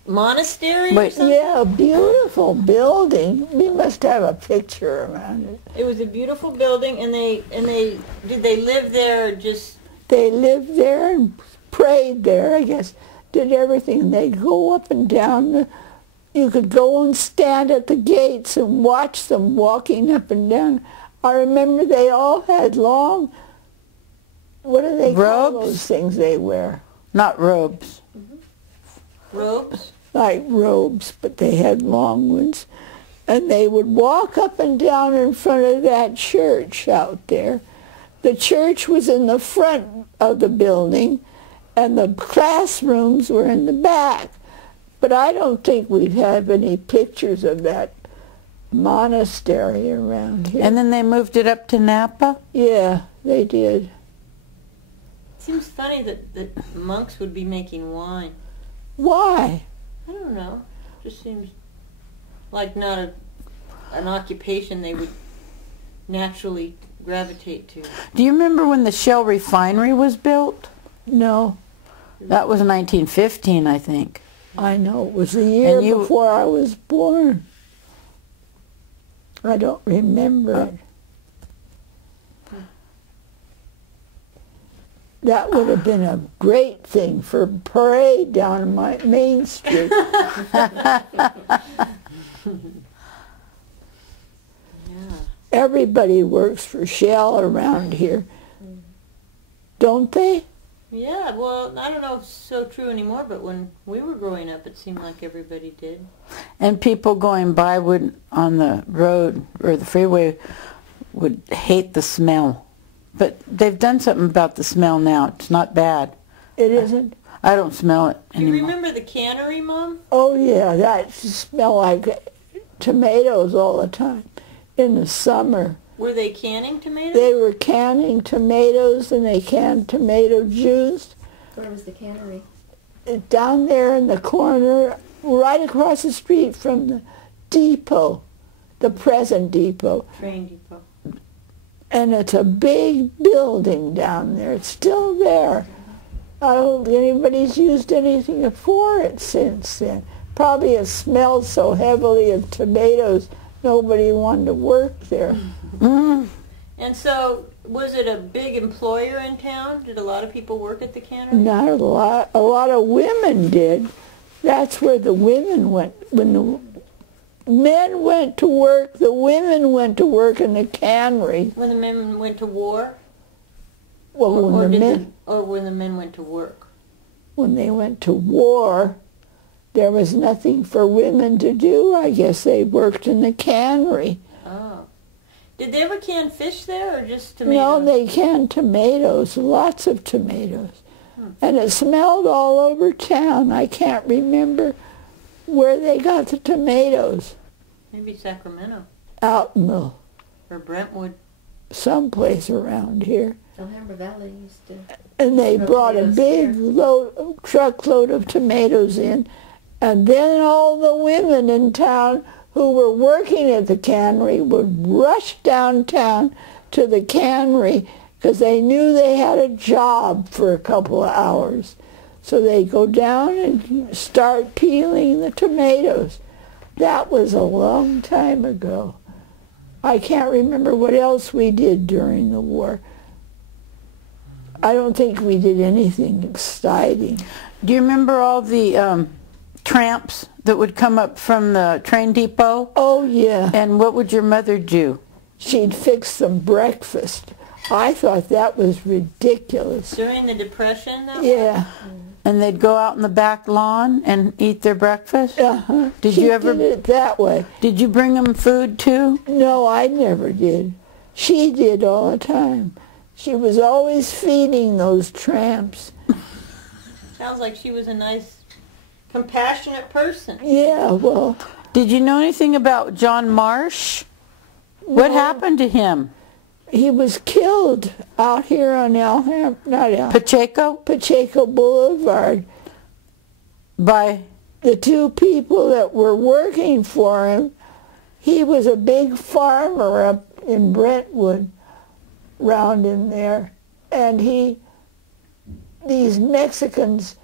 monastery? Wait. Yeah, a beautiful building. We must have a picture around it. It was a beautiful building, and did they live there just... They lived there and prayed there, I guess, did everything. They'd go up and down. You could go and stand at the gates and watch them walking up and down. I remember they all had long, what do they call those things they wear? Not robes. Robes? Like robes, but they had long ones. And they would walk up and down in front of that church out there. The church was in the front of the building, and the classrooms were in the back. But I don't think we'd have any pictures of that monastery around here. And then they moved it up to Napa? Yeah, they did. Seems funny that monks would be making wine. Why? I don't know. Just seems like not an occupation they would naturally gravitate to. Do you remember when the Shell refinery was built? No. That was 1915, I think. I know. It was the year before I was born. I don't remember it. That would have been a great thing for a parade down my Main Street. Yeah. Everybody works for Shell around here, don't they? Yeah, well, I don't know if it's so true anymore, but when we were growing up, it seemed like everybody did. And people going by would on the road or the freeway would hate the smell. But they've done something about the smell now. It's not bad. It isn't? I don't smell it Do you anymore. remember the cannery, Mom? Oh, yeah, that smell like tomatoes all the time in the summer. Were they canning tomatoes? They were canning tomatoes, and they canned tomato juice. Where was the cannery? Down there in the corner, right across the street from the depot, the present depot. Train depot. And it's a big building down there. It's still there. I don't think anybody's used anything for it since then. Probably it smelled so heavily of tomatoes, nobody wanted to work there. Mm. And so, was it a big employer in town? Did a lot of people work at the cannery? Not a lot. A lot of women did. That's where the women went. When the men went to work, the women went to work in the cannery. When the men went to war? Well, when when the men went to work? When they went to war, there was nothing for women to do. I guess they worked in the cannery. Oh. Did they ever can fish there, or just tomatoes? No, they canned tomatoes, lots of tomatoes. And it smelled all over town. I can't remember where they got the tomatoes. Maybe Sacramento. Out in the Or Brentwood. someplace around here. Alhambra Valley used to. And they grow brought a tomatoes big truckload of tomatoes in. And then all the women in town who were working at the cannery would rush downtown to the cannery because they knew they had a job for a couple of hours. So they'd go down and start peeling the tomatoes. That was a long time ago. I can't remember what else we did during the war. I don't think we did anything exciting. Do you remember all the tramps that would come up from the train depot? Oh, yeah. And what would your mother do? She'd fix some breakfast. I thought that was ridiculous. During the Depression, though? Yeah. And they'd go out on the back lawn and eat their breakfast? Uh-huh. Did She you ever did it that way. Did you bring them food too? No, I never did. She did all the time. She was always feeding those tramps. Sounds like she was a nice, compassionate person. Yeah, well, Did you know anything about John Marsh? What no, happened to him? he was killed out here on Pacheco? Pacheco Boulevard. By The two people that were working for him, he was a big farmer up in Brentwood, round in there, and these Mexicans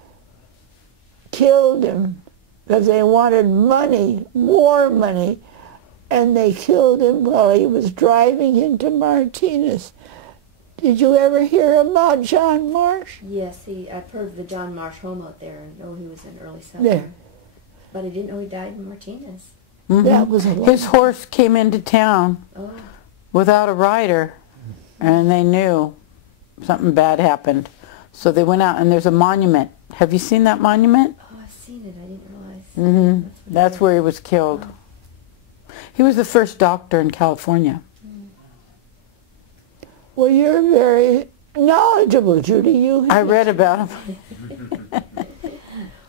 killed him because they wanted money, war money, and they killed him while he was driving into Martinez. Did you ever hear about John Marsh? Yes, I've heard of the John Marsh home out there and know he was an early settler. There. But I didn't know he died in Martinez. Mhm. That was a his horse came into town Oh, without a rider, and they knew something bad happened. So they went out, and there's a monument. Have you seen that monument? oh, I've seen it. I didn't realize. That's where he was killed. He was the first doctor in California. Well, you're very knowledgeable, Judy. I read about them.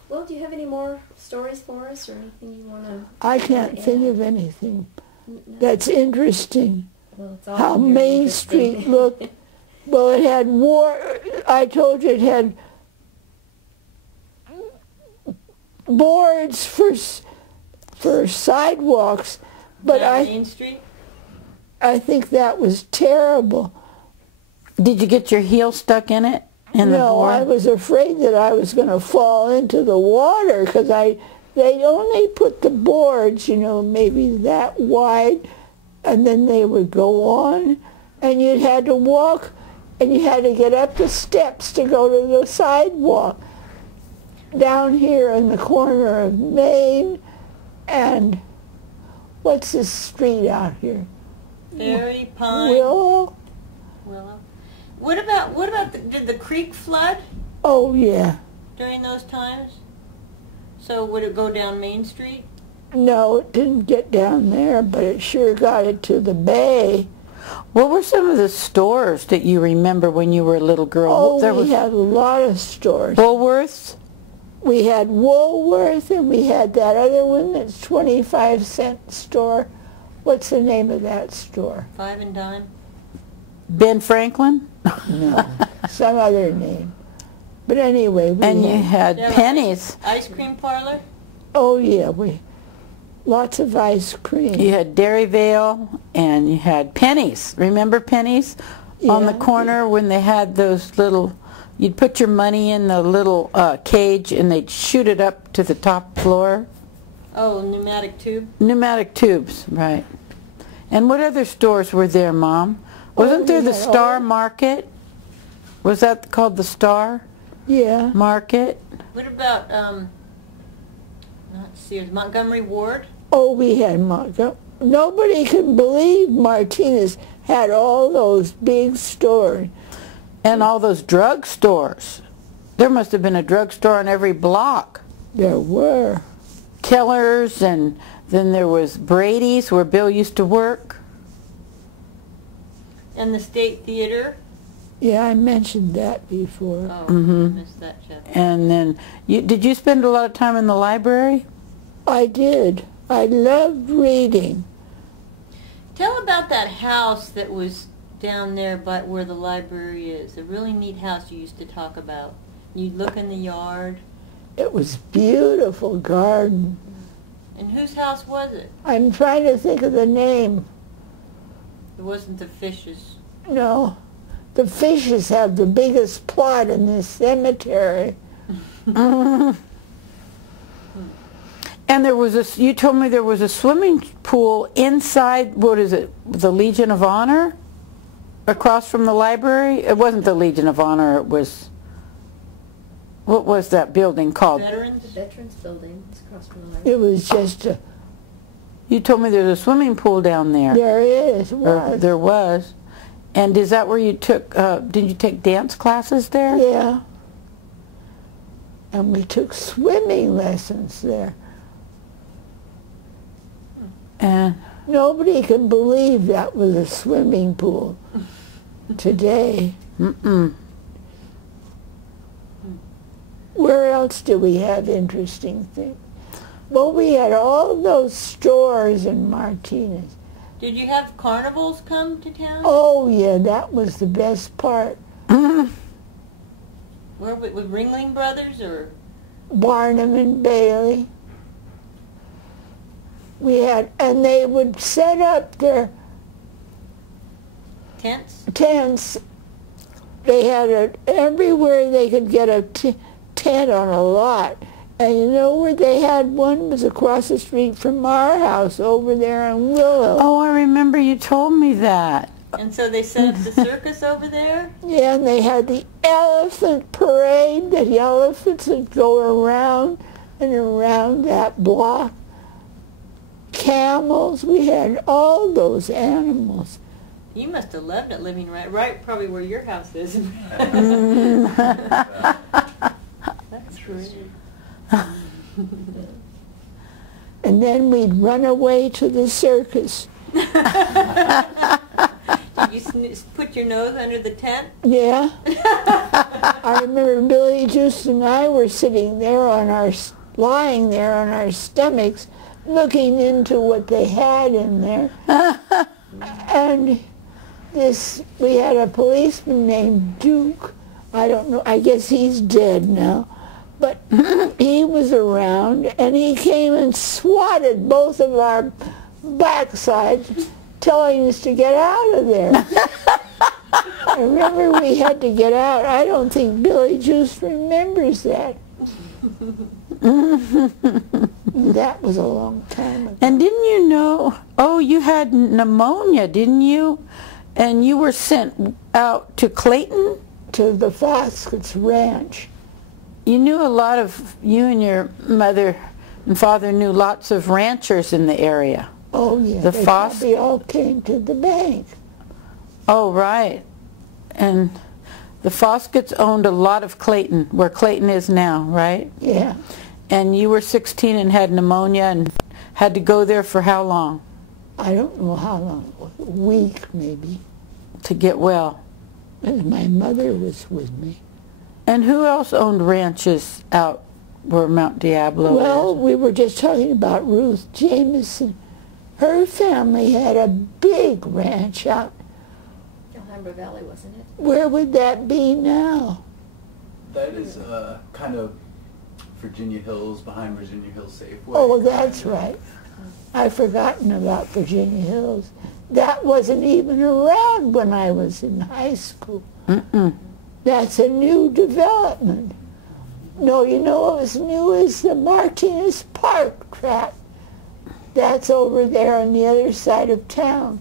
Well, do you have any more stories for us or anything you want to I can't think of anything No. that's interesting. Well, it's all How very Main interesting. Street looked. Well, it had I told you it had boards for sidewalks, but Down Main Street? I think that was terrible. Did you get your heel stuck in it? In the No, board? I was afraid that I was going to fall into the water because they only put the boards, you know, maybe that wide, and then they would go on, and you had to walk, and you had to get up the steps to go to the sidewalk. Down here in the corner of Main and what's this street out here? Ferry, Pine, Willow? Willow. What about did the creek flood Oh, yeah. during those times? So would it go down Main Street? No, it didn't get down there, but it sure got it to the bay. What were some of the stores that you remember when you were a little girl? Oh, There we was had a lot of stores. Woolworths? We had Woolworth, and we had that other one that's 25-cent store. What's the name of that store? Five and Dime? Ben Franklin? No, some other name. But anyway, we And you had Yeah, pennies. Ice cream parlor? oh yeah, lots of ice cream. You had Dairyvale, and you had pennies. Remember pennies? On the Yeah. corner when they had those little, you'd put your money in the little cage and they'd shoot it up to the top floor. Oh, pneumatic tube? Pneumatic tubes, right. And what other stores were there, Mom? Wasn't there we the had Star all- Market? Was that called the Star Yeah. Market? What about, not Sears, Montgomery Ward? Oh, we had nobody could believe Martinez had all those big stores. And all those drug stores. There must have been a drugstore on every block. There were. Keller's, and then there was Brady's where Bill used to work. And the State Theater? Yeah, I mentioned that before. Oh, Mhm. I missed that chapter. And then, did you spend a lot of time in the library? I did. I loved reading. Tell about that house that was down there by where the library is. A really neat house you used to talk about. You'd look in the yard. It was beautiful garden. And whose house was it? I'm trying to think of the name. It wasn't the Fishes. No, the Fishes have the biggest plot in this cemetery. And there was you told me there was a swimming pool inside, what is it, the Legion of Honor? Across from the library? It wasn't the Legion of Honor, it was, what was that building called? Veterans? The Veterans Building is across from the library. It was just You told me there's a swimming pool down there. there is. Or Was. there was. And is that where you took, did you take dance classes there? Yeah. And we took swimming lessons there. And Nobody can believe that was a swimming pool today. mm-mm. Where else do we have interesting things? Well, we had all those stores in Martinez. Did you have carnivals come to town? Oh, yeah, that was the best part. Where with Ringling Brothers or? Barnum and Bailey. We had, and they would set up their Tents? tents. They had it everywhere they could get a tent on a lot. And you know where they had one was across the street from our house over there in Willow. Oh, I remember you told me that. And so they set up the circus over there? Yeah, and they had the elephant parade. The elephants would go around and around that block. Camels, we had all those animals. You must have loved it living right probably where your house is. That's great. And then we'd run away to the circus. Did You put your nose under the tent? Yeah. I remember Billy Juice and I were sitting there lying there on our stomachs, looking into what they had in there. And we had a policeman named Duke. I don't know, I guess he's dead now. But he was around, and he came and swatted both of our backsides, telling us to get out of there. I remember we had to get out. I don't think Billy Juice remembers that. That was a long time ago. And didn't you know, you had pneumonia, didn't you? And you were sent out to Clayton? To the Foskett's ranch. You and your mother and father knew lots of ranchers in the area. Oh, yeah. They probably all came to the bank. Oh, right. And the Fosketts owned a lot of Clayton, where Clayton is now, right? Yeah. And you were 16 and had pneumonia and had to go there for how long? I don't know how long. A week, maybe. To get well. And my mother was with me. And who else owned ranches out where Mount Diablo Well, is? we were just talking about Ruth Jameson. Her family had a big ranch out. Alhambra Valley, wasn't it? Where would that be now? That is kind of Virginia Hills, behind Virginia Hills Safeway. Oh, that's right. I've forgotten about Virginia Hills. That wasn't even around when I was in high school. Mm-mm. That's a new development. No, you know what was new is the Martinez Park tract. That's over there on the other side of town.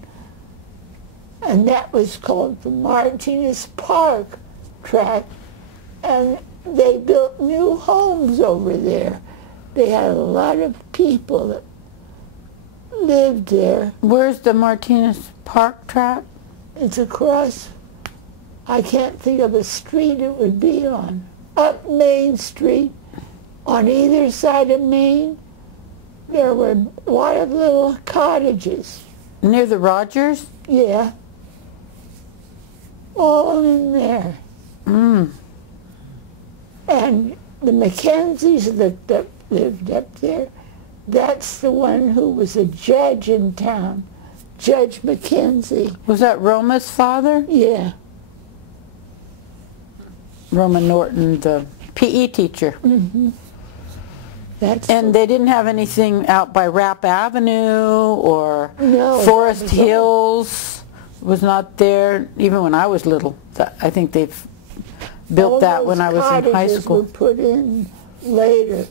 And that was called the Martinez Park tract. And they built new homes over there. They had a lot of people that lived there. Where's the Martinez Park tract? It's across, I can't think of a street it would be on. Up Main Street, on either side of Main, there were a lot of little cottages. Near the Rogers? Yeah. All in there. Mm. And the Mackenzies that lived up there, that's the one who was a judge in town, Judge Mackenzie. Was that Roma's father? Yeah. Roma Norton, the PE teacher. Mm-hmm. And they didn't have anything out by Rapp Avenue or Forest Hills was not there, even when I was little. I think they've built that when I was in high school. Were put in later.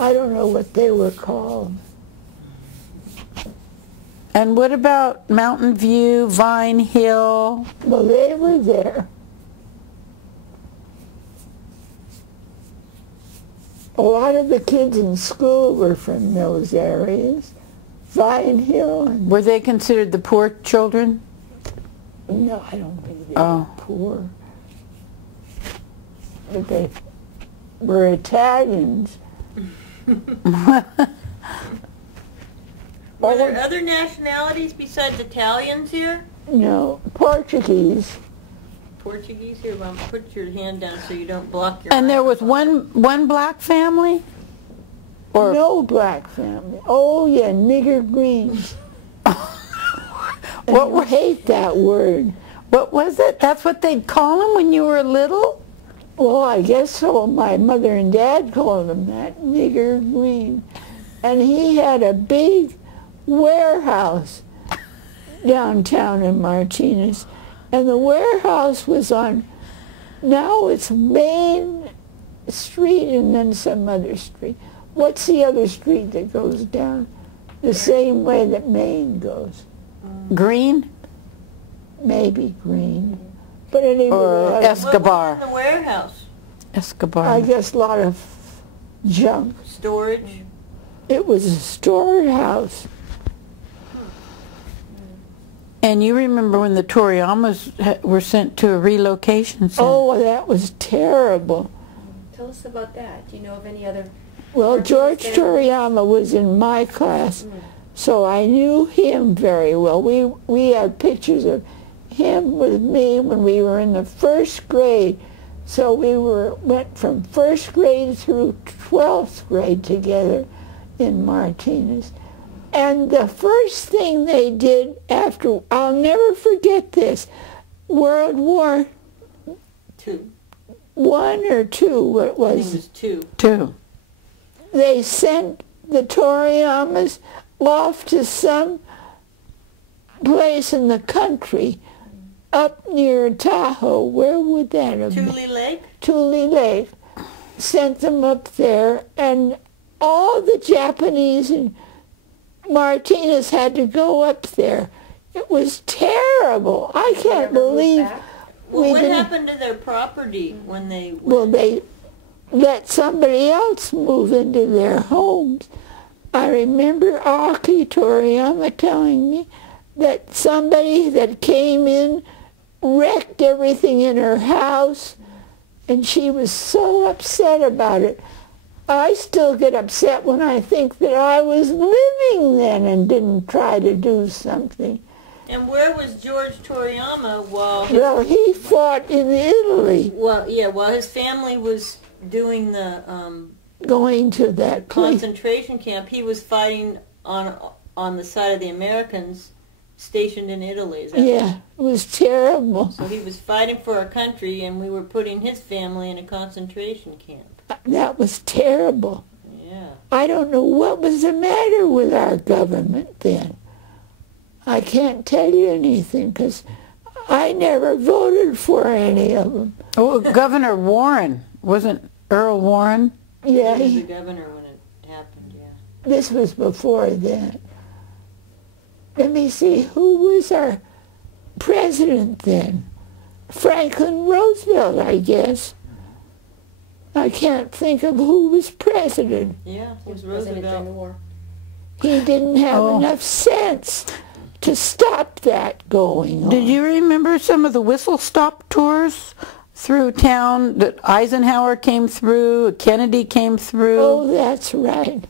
I don't know what they were called. And what about Mountain View, Vine Hill? Well, they were there. A lot of the kids in school were from those areas. Vine Hill. And were they considered the poor children? No, I don't think they were poor. But they were Italians. Were there other nationalities besides Italians here? No, Portuguese. Portuguese here? Well, put your hand down so you don't block your. And there was one black family? Or no black family. Oh yeah, nigger greens. I hate that word. What was it? That's what they'd call them when you were little? Well, I guess so. My mother and dad called him that, nigger green. And he had a big warehouse downtown in Martinez. And the warehouse was on, now it's Main Street and then some other street. What's the other street that goes down the same way that Main goes? Green? Maybe Green. But anyway, or Escobar. What was in the warehouse? Escobar. I guess a lot of junk. Storage? It was a storehouse. And you remember when the Toriyamas were sent to a relocation center? Oh, that was terrible. Tell us about that. Do you know of any other? Well, George Toriyama was in my class, so I knew him very well. We had pictures of him with me when we were in the first grade. So we went from first grade through 12th grade together in Martinez. And the first thing they did after, I'll never forget this, World War II. One or two, what was I think it was two. Two. They sent the Toriyamas off to some place in the country up near Tahoe. Where would that have been? Tule Lake? Tule Lake. Sent them up there, and all the Japanese and Martinez had to go up there. It was terrible. I can't believe Well, what didn't. happened to their property when they went? Well, they let somebody else move into their homes. I remember Aki Toriyama telling me that somebody that came in wrecked everything in her house, and she was so upset about it. I still get upset when I think that I was living then and didn't try to do something. And where was George Toriyama while Well, he fought in Italy, while his family was doing the going to that place. concentration camp? He was fighting on the side of the Americans stationed in Italy. Is that Yeah, it was terrible. So he was fighting for our country, and we were putting his family in a concentration camp. That was terrible. Yeah. I don't know what was the matter with our government then. I can't tell you anything because I never voted for any of them. Oh, Governor Warren. Wasn't Earl Warren? Yeah, He was the governor when it happened, yeah. this was before that. Let me see, who was our president then? Franklin Roosevelt, I guess. I can't think of who was president. Yeah, it was President during the Roosevelt. war. He didn't have enough sense to stop that going on. Did you remember some of the whistle-stop tours through town that Eisenhower came through, Kennedy came through? Oh, that's right.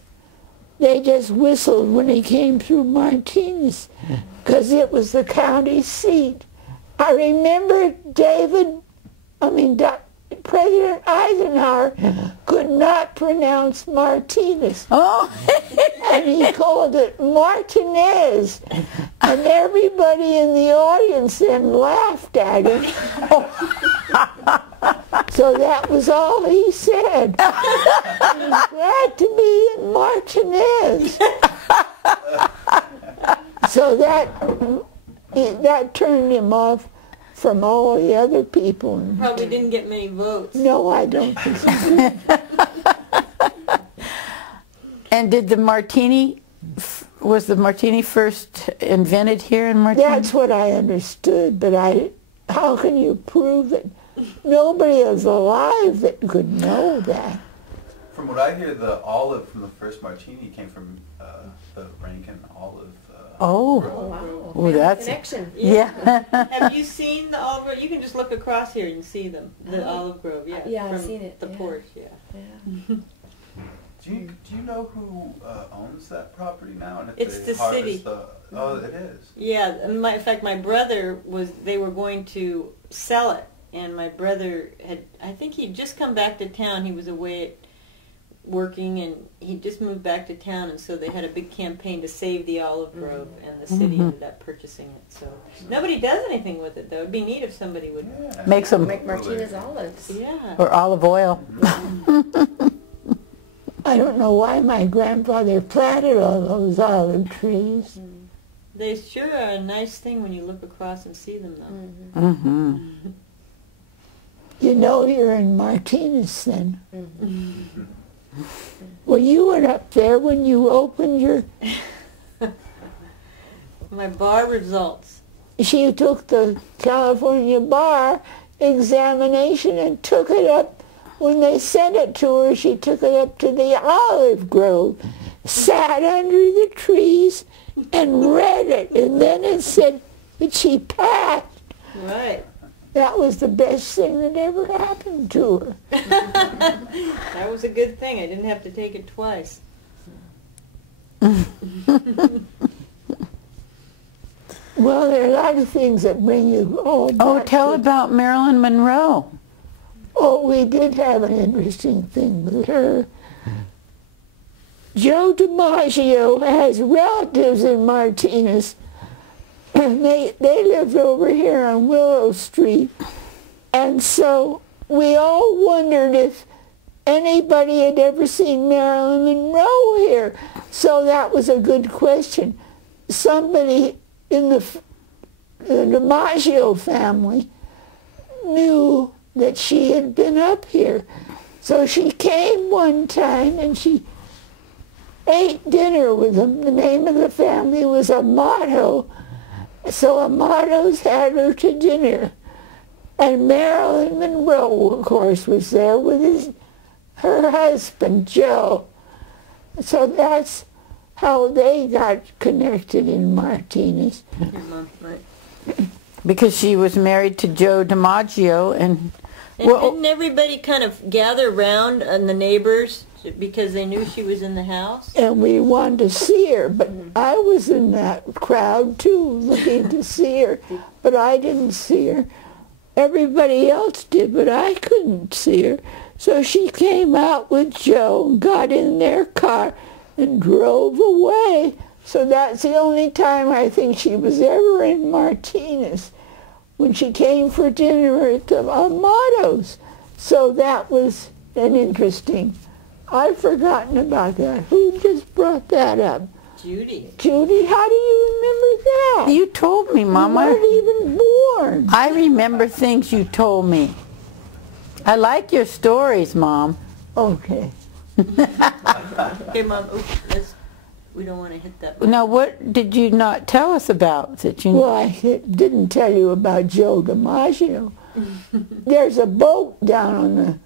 They just whistled when he came through Martinez because it was the county seat. I remember President Eisenhower could not pronounce Martinez, Oh, and he called it Martinez, and everybody in the audience then laughed at him. So that was all he said. He was glad to be in Martinez. So that turned him off from all the other people. Probably didn't get many votes. No, I don't think so. and did the martini, was the martini first invented here in Martinez? That's what I understood, but how can you prove it? Nobody is alive that could know that. From what I hear, the olive from the first martini came from the Rankin olive. Oh. grove. Oh, wow. Oh, that's Connection. yeah. Have you seen the olive grove? You can just look across here and see them. The olive grove, yeah. Yeah, I've from seen it, The yeah. porch, yeah. Yeah. Do you know who owns that property now? And if It's they the harvest city. Oh, it is. Yeah, in fact, my brother they were going to sell it, and my brother I think he'd just come back to town. He was away working, and he just moved back to town, and so they had a big campaign to save the olive grove, and the city ended up purchasing it. So nobody does anything with it, though. It'd be neat if somebody would. Yeah. Make some, Make Martinez olives. Yeah. or olive oil. I don't know why my grandfather planted all those olive trees. They sure are a nice thing when you look across and see them, though. Mm-hmm. You know you're in Martinez then. Well, you went up there when you opened your... My bar results. She took the California bar examination and took it up. When they sent it to her, she took it up to the olive grove, sat under the trees, and read it. And then it said that she passed. Right. That was the best thing that ever happened to her. That was a good thing. I didn't have to take it twice. Well, there are a lot of things that bring you all Oh, back tell to- about Marilyn Monroe. Oh, we did have an interesting thing with her. Joe DiMaggio has relatives in Martinez. They lived over here on Willow Street. And so we all wondered if anybody had ever seen Marilyn Monroe here. So that was a good question. Somebody in the DiMaggio family knew that she had been up here. So she came one time and she ate dinner with them. The name of the family was Amato. So Amato's had her to dinner. And Marilyn Monroe, of course, was there with her husband, Joe. So that's how they got connected in Martinez. Your mom, right. Because she was married to Joe DiMaggio, and Didn't everybody kind of gather around, and the neighbors, because they knew she was in the house? And we wanted to see her, but I was in that crowd too, looking to see her, but I didn't see her. Everybody else did, but I couldn't see her. So she came out with Joe and got in their car and drove away. So that's the only time I think she was ever in Martinez, when she came for dinner at the Amato's. So that was an interesting. I've forgotten about that. Who just brought that up? Judy. Judy, how do you remember that? you told me, You Mama. weren't even born. I remember things you told me. I like your stories, Mom. Okay. Okay, Mom. We don't want to hit that. Now, what did you not tell us about that you? Well, I didn't tell you about Joe DiMaggio. There's a boat down on the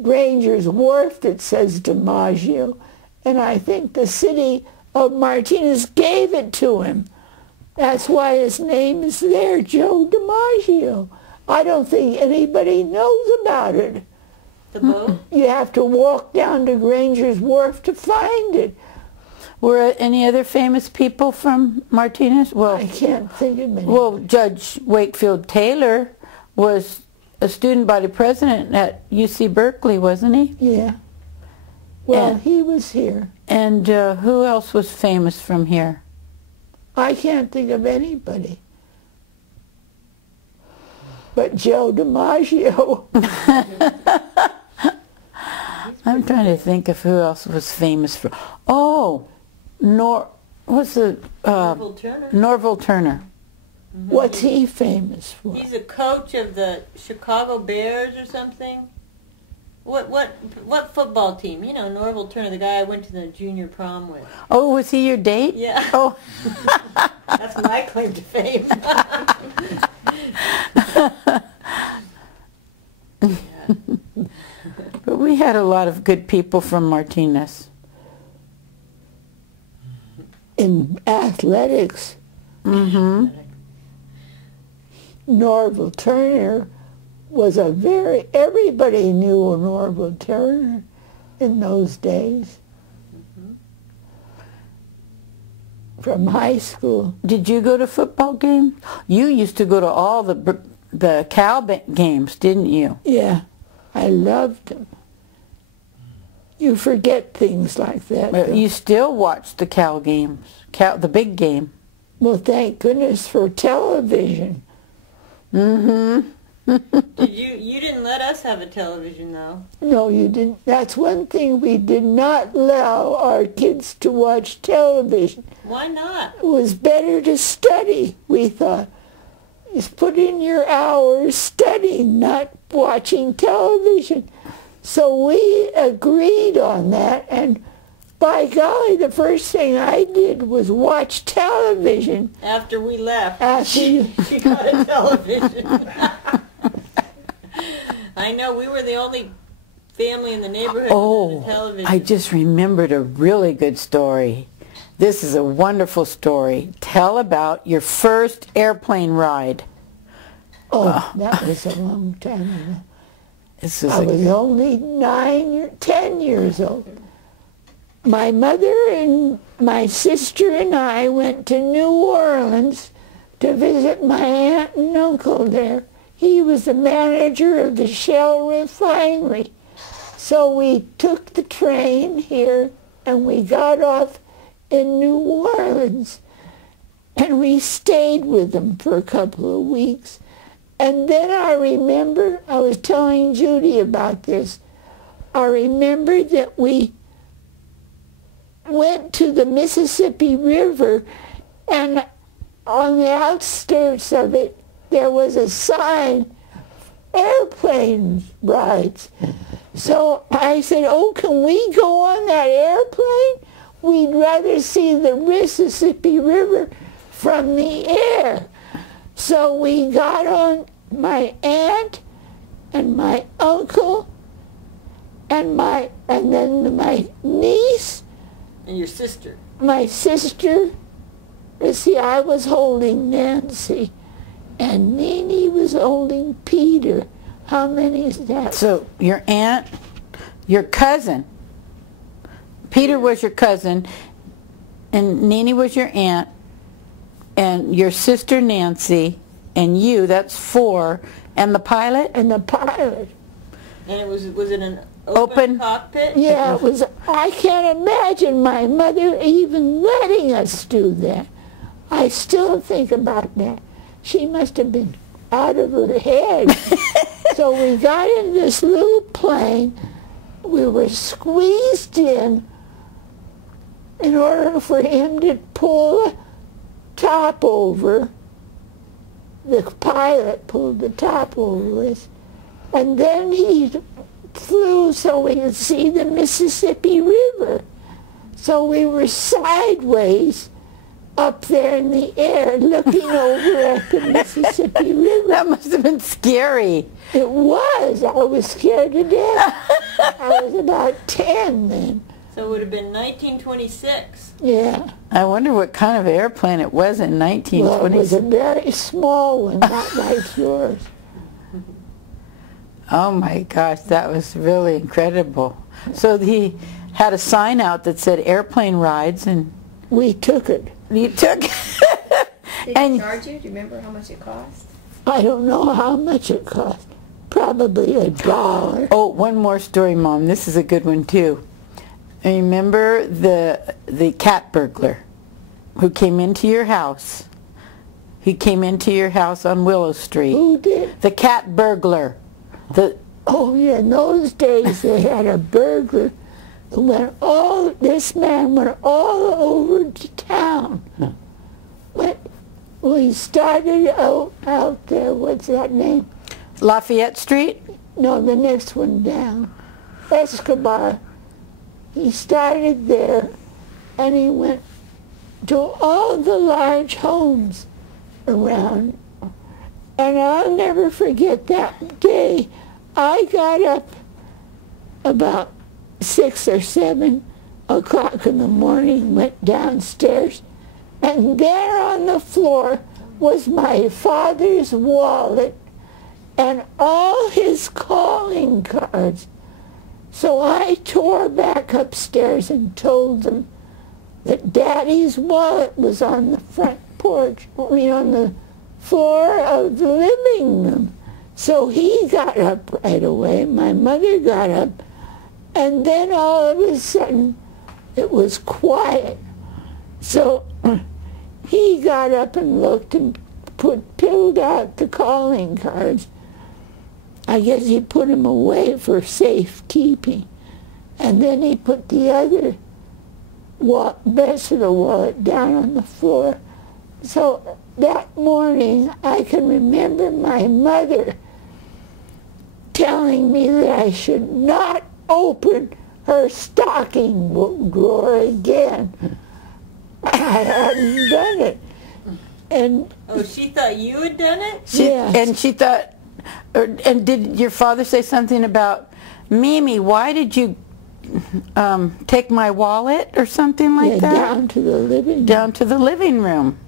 Granger's Wharf that says DiMaggio, and I think the city of Martinez gave it to him. That's why his name is there, Joe DiMaggio. I don't think anybody knows about it. The boat? You have to walk down to Granger's Wharf to find it. Were any other famous people from Martinez? Well, I can't think of any. well, Judge Wakefield Taylor was a student body president at UC Berkeley, wasn't he? Yeah. Well, And- he was here. And who else was famous from here? I can't think of anybody. But Joe DiMaggio. I'm trying to think of who else was famous for. Oh, what's the Orville Turner. Norval Turner. What's he famous for? He's a coach of the Chicago Bears or something. What football team? You know, Norval Turner, the guy I went to the junior prom with. Oh, was he your date? Yeah. Oh, That's my claim to fame. but we had a lot of good people from Martinez. In athletics, Mm-hmm. Norval Turner was everybody knew a Norval Turner in those days. From high school. Did you go to football games? You used to go to all the Cal games, didn't you? Yeah, I loved them. You forget things like that. But though. you still watch the Cal games, the big game. Well, thank goodness for television. Mm-hmm. You didn't let us have a television though. No, you didn't. That's one thing we did not allow our kids to watch television. Why not? It was better to study, we thought. Just put in your hours studying, not watching television. So we agreed on that, and by golly, the first thing I did was watch television. After we left, After you, she got a television. I know, we were the only family in the neighborhood Oh, with a television. I just remembered a really good story. This is a wonderful story. Tell about your first airplane ride. that was a long time ago. This is I was only 10 years old. My mother and my sister and I went to New Orleans to visit my aunt and uncle there. He was the manager of the Shell refinery. So we took the train here and we got off in New Orleans. And we stayed with them for a couple of weeks. And then I remember, I was telling Judy about this, I remember that we went to the Mississippi River, and on the outskirts of it, there was a sign, airplane rides. So I said, oh, can we go on that airplane? We'd rather see the Mississippi River from the air. So we got on, my aunt and my uncle and then my niece. And your sister. My sister. See, I was holding Nancy and Nene was holding Peter. How many is that? So your aunt, your cousin, Peter was your cousin, and Nene was your aunt, and your sister Nancy, and you, that's 4, and the pilot? And the pilot. And it was it an open cockpit? Yeah, it was. I can't imagine my mother even letting us do that. I still think about that. She must have been out of her head. So we got in this little plane. We were squeezed in order for him to pull the top over. The pilot pulled the top over us. And then he flew so we could see the Mississippi River. So we were sideways up there in the air looking over at the Mississippi River. That must have been scary. It was. I was scared to death. I was about 10 then. So it would have been 1926. Yeah. I wonder what kind of airplane it was in 1926. Well, it was a very small one, not like yours. Oh my gosh, that was really incredible. So he had a sign out that said airplane rides, and we took it. you took it. Did And he charge you? Do you remember how much it cost? I don't know how much it cost. Probably $1. Oh, one more story, Mom. This is a good one too. Remember the cat burglar who came into your house? He came into your house on Willow Street. Who did? The cat burglar. Oh yeah, in those days they had a burglar who this man went all over to town. He started out there, what's that name? Lafayette Street? No, the next one down. Escobar. He started there and he went to all the large homes around. And I'll never forget that day. I got up about 6 or 7 o'clock in the morning, went downstairs, and there on the floor was my father's wallet and all his calling cards. So I tore back upstairs and told them that Daddy's wallet was on the front porch, on the floor of the living room. So he got up right away. My mother got up. And then all of a sudden, it was quiet. So he got up and looked and pulled out the calling cards. I guess he put them away for safekeeping. And then he put the other rest of the wallet down on the floor. So that morning, I can remember my mother telling me that I should not open her stocking drawer again. I hadn't done it. And she thought you had done it? yes. And she thought, and did your father say something about, Mimi, why did you take my wallet or something like that? Down to the living room. Down to the living room.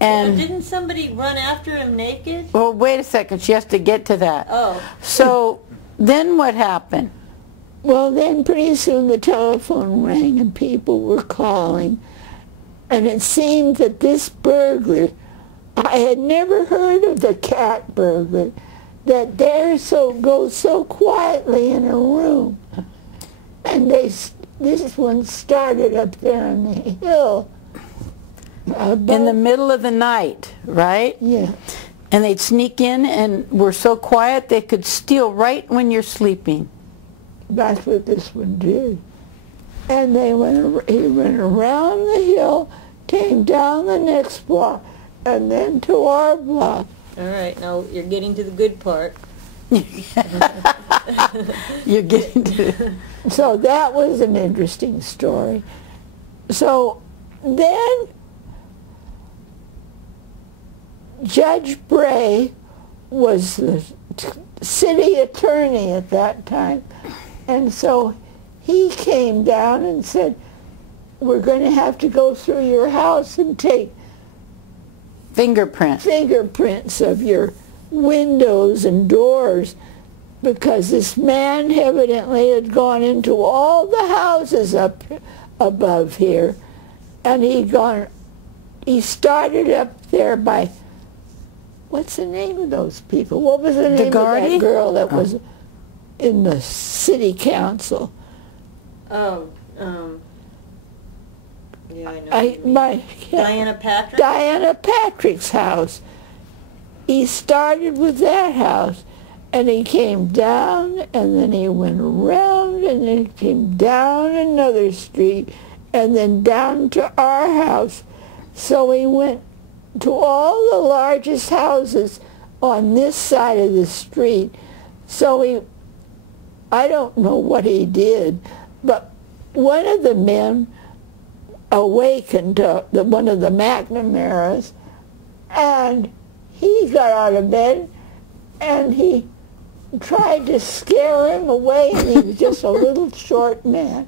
And didn't somebody run after him naked? well, wait a second. She has to get to that. Oh. So then what happened? Well, then pretty soon the telephone rang and people were calling. And it seemed that this burglar I had never heard of the cat burglar that goes so quietly in a room. And this one started up there on the hill. In the middle of the night, right? Yeah. And they'd sneak in and were so quiet they could steal right when you're sleeping. That's what this one did. And he went around the hill, came down the next block, and then to our block. All right, now you're getting to the good part. You're getting to... So that was an interesting story. So then Judge Bray was the city attorney at that time, and so he came down and said, we're going to have to go through your house and take fingerprints of your windows and doors, because this man evidently had gone into all the houses up above here, and he started up there by, what's the name of those people? What was the name of that girl that was in the city council? Oh, yeah, I know. Diana Patrick? Diana Patrick's house. He started with that house, and he came down, and then he went around, and then he came down another street, and then down to our house. So he went to all the largest houses on this side of the street. So I don't know what he did, but one of the men awakened one of the McNamara's, and he got out of bed, and he tried to scare him away, and he was just a little short man,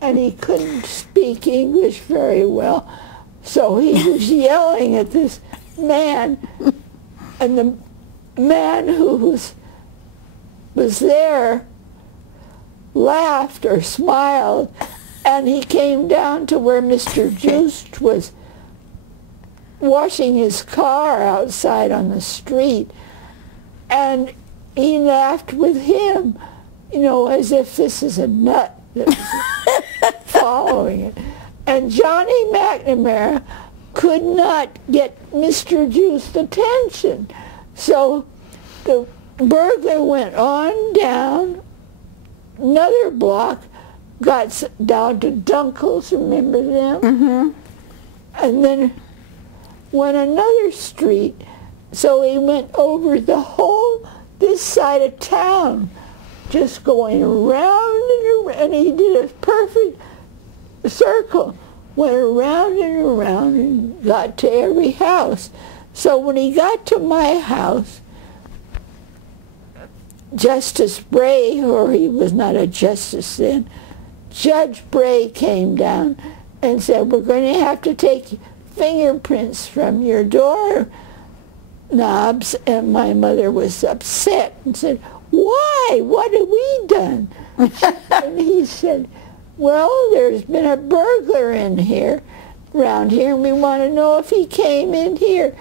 and he couldn't speak English very well, so he was yelling at this man, and the man who was there laughed or smiled, and he came down to where Mr. Just was washing his car outside on the street, and he laughed with him, as if this is a nut that was following it. And Johnny McNamara could not get Mr. Juice's attention. So the burglar went on down another block, got down to Dunkel's, remember them? Mm-hmm. And then went another street. So he went over this side of town, just going around and around, and he did a perfect circle, went around and around and got to every house. So when he got to my house, Justice Bray, or he was not a justice then, Judge Bray came down and said, we're going to have to take fingerprints from your door knobs, and my mother was upset and said, why? What have we done? And he said, well, there's been a burglar in here, around here, and we want to know if he came in here.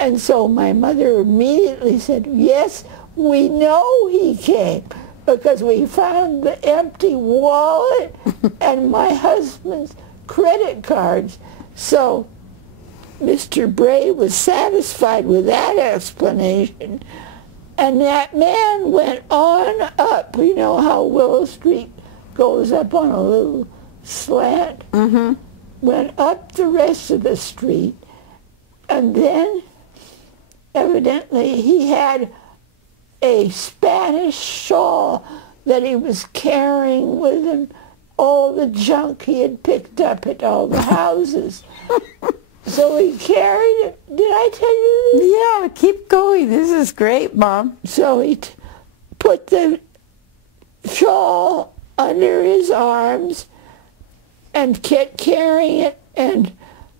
And so my mother immediately said, yes, we know he came, because we found the empty wallet and my husband's credit cards. So Mr. Bray was satisfied with that explanation, and that man went on up. You know how Willow Street goes up on a little slant? Mm-hmm. Went up the rest of the street, and then evidently he had a Spanish shawl that he was carrying with him, all the junk he had picked up at all the houses. So he carried it. Did I tell you this? Yeah, keep going. This is great, Mom. So he put the shawl under his arms and kept carrying it, and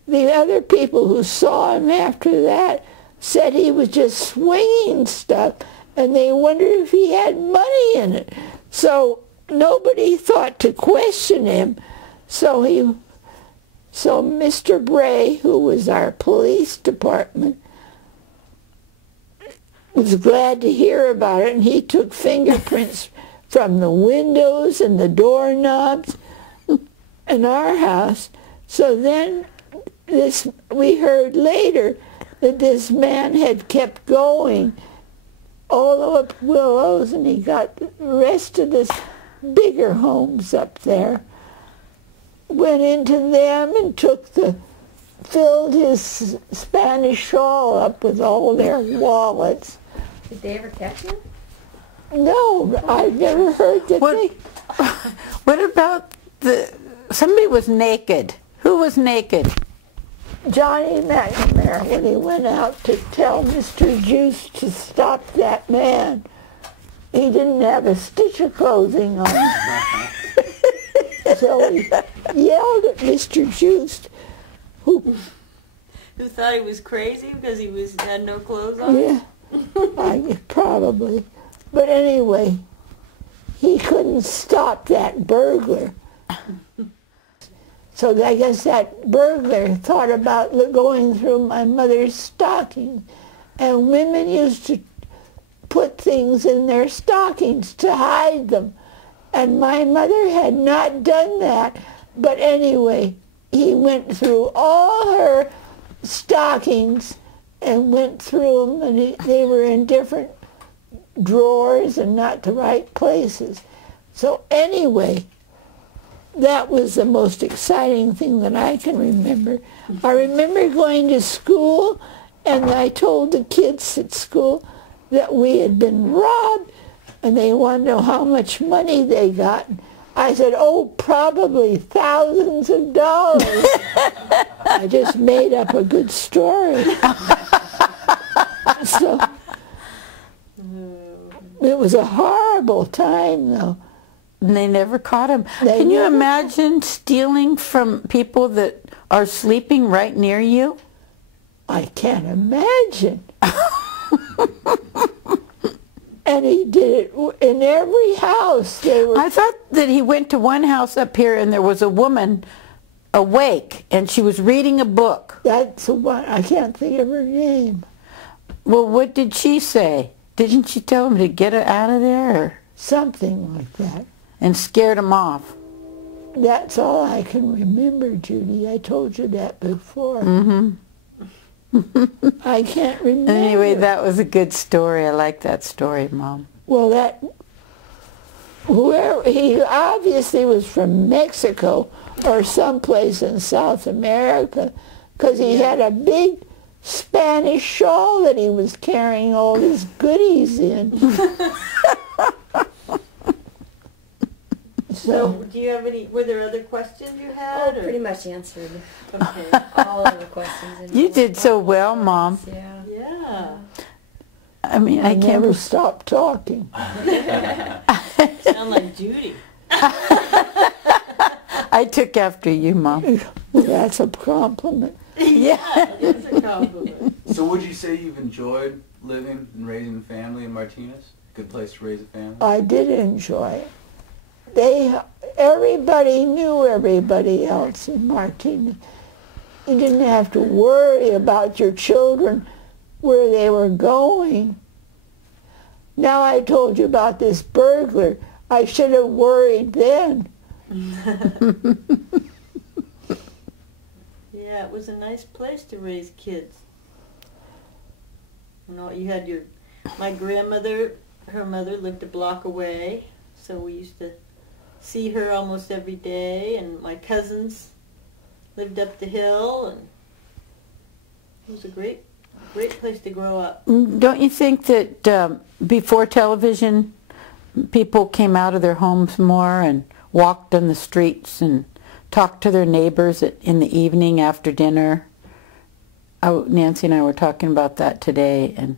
the other people who saw him after that said he was just swinging stuff, and they wondered if he had money in it. So nobody thought to question him. So Mr. Bray, who was our police department, was glad to hear about it, and he took fingerprints from the windows and the doorknobs in our house. So then we heard later that this man had kept going all up Willows, and he got the rest of the bigger homes up there, went into them and filled his Spanish shawl up with all their wallets. Did they ever catch him? No, I've never heard that they... What about somebody was naked. Who was naked? Johnny McNamara, when he went out to tell Mr. Juice to stop that man, he didn't have a stitch of clothing on. So he yelled at Mr. Juice, who thought he was crazy because he had no clothes on? Yeah, probably. But anyway, he couldn't stop that burglar. So I guess that burglar thought about going through my mother's stockings. And women used to put things in their stockings to hide them. And my mother had not done that. But anyway, he went through all her stockings and went through them, and they were in different drawers and not the right places. So anyway, that was the most exciting thing that I can remember. I remember going to school, and I told the kids at school that we had been robbed, and they wanted to know how much money they got. I said, oh, probably thousands of dollars. I just made up a good story. So it was a horrible time, though. And they never caught him. Can you imagine stealing from people that are sleeping right near you? I can't imagine. And he did it in every house. I thought that he went to one house up here and there was a woman awake and she was reading a book. That's the one. I can't think of her name. Well, what did she say? Didn't she tell him to get it out of there? Or? Something like that. And scared him off. That's all I can remember, Judy. I told you that before. Mm-hmm. I can't remember. Anyway, that was a good story. I like that story, Mom. Well, he obviously was from Mexico or someplace in South America, because he had a big Spanish shawl that he was carrying all his goodies in. So, do you have were there other questions you had? Oh, pretty much answered Okay. all of the questions. You did so well, Mom. Yeah. Yeah. I mean, I can't never stopped talking. Sound like Judy. I took after you, Mom. That's a compliment. Yeah. It's a compliment. So would you say you've enjoyed living and raising a family in Martinez? Good place to raise a family? I did enjoy it. Everybody knew everybody else in Martinez. You didn't have to worry about your children where they were going. Now I told you about this burglar. I should have worried then. Yeah, it was a nice place to raise kids. You know, you had my grandmother, her mother lived a block away, so we used to see her almost every day, and my cousins lived up the hill, and it was a great place to grow up. Don't you think that before television, people came out of their homes more and walked on the streets and talked to their neighbors in the evening after dinner? Nancy and I were talking about that today. And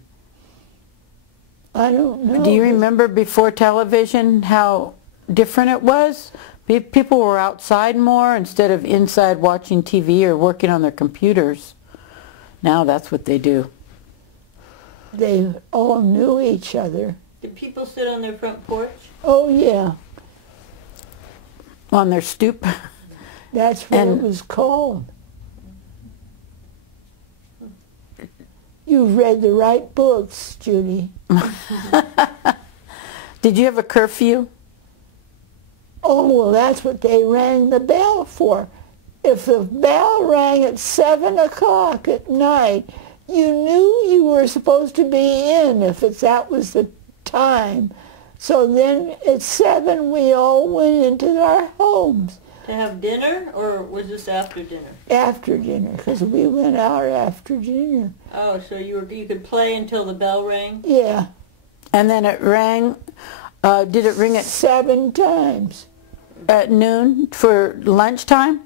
I don't know. do you remember before television how different it was? People were outside more instead of inside watching TV or working on their computers. Now that's what they do. They all knew each other. Did people sit on their front porch? Oh, yeah. On their stoop. That's what it was called. You've read the right books, Judy. Did you have a curfew? Oh, well, that's what they rang the bell for. If the bell rang at 7 o'clock at night, you knew you were supposed to be in if that was the time. So then at 7 we all went into our homes. To have dinner, or was this after dinner? After dinner, because we went out after dinner. Oh, so you could play until the bell rang? Yeah. And then it rang, did it ring at 7 times. at noon for lunchtime?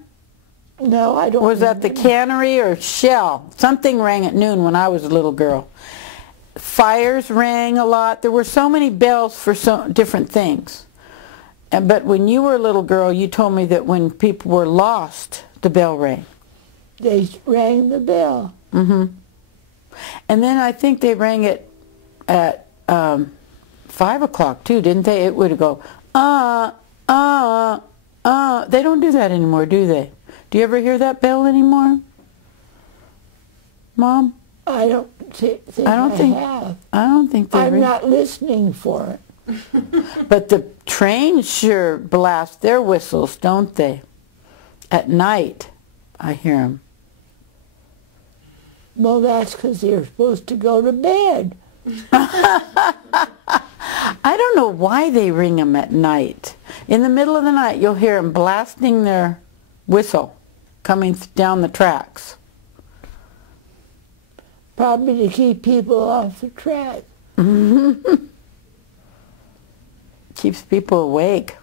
No, I don't Was that the remember. cannery or Shell? Something rang at noon when I was a little girl. Fires rang a lot. There were so many bells for so different things. But when you were a little girl, you told me that when people were lost, the bell rang. They rang the bell. Mm-hmm. And then I think they rang it at 5 o'clock too, didn't they? It would go, They don't do that anymore, do they? Do you ever hear that bell anymore, Mom? I don't think I don't think have. I don't think they I'm ring. not listening for it. But the trains sure blast their whistles, don't they? At night, I hear them. Well, that's because they're supposed to go to bed. I don't know why they ring them at night. In the middle of the night, you'll hear them blasting their whistle coming down the tracks. Probably to keep people off the track. Keeps people awake.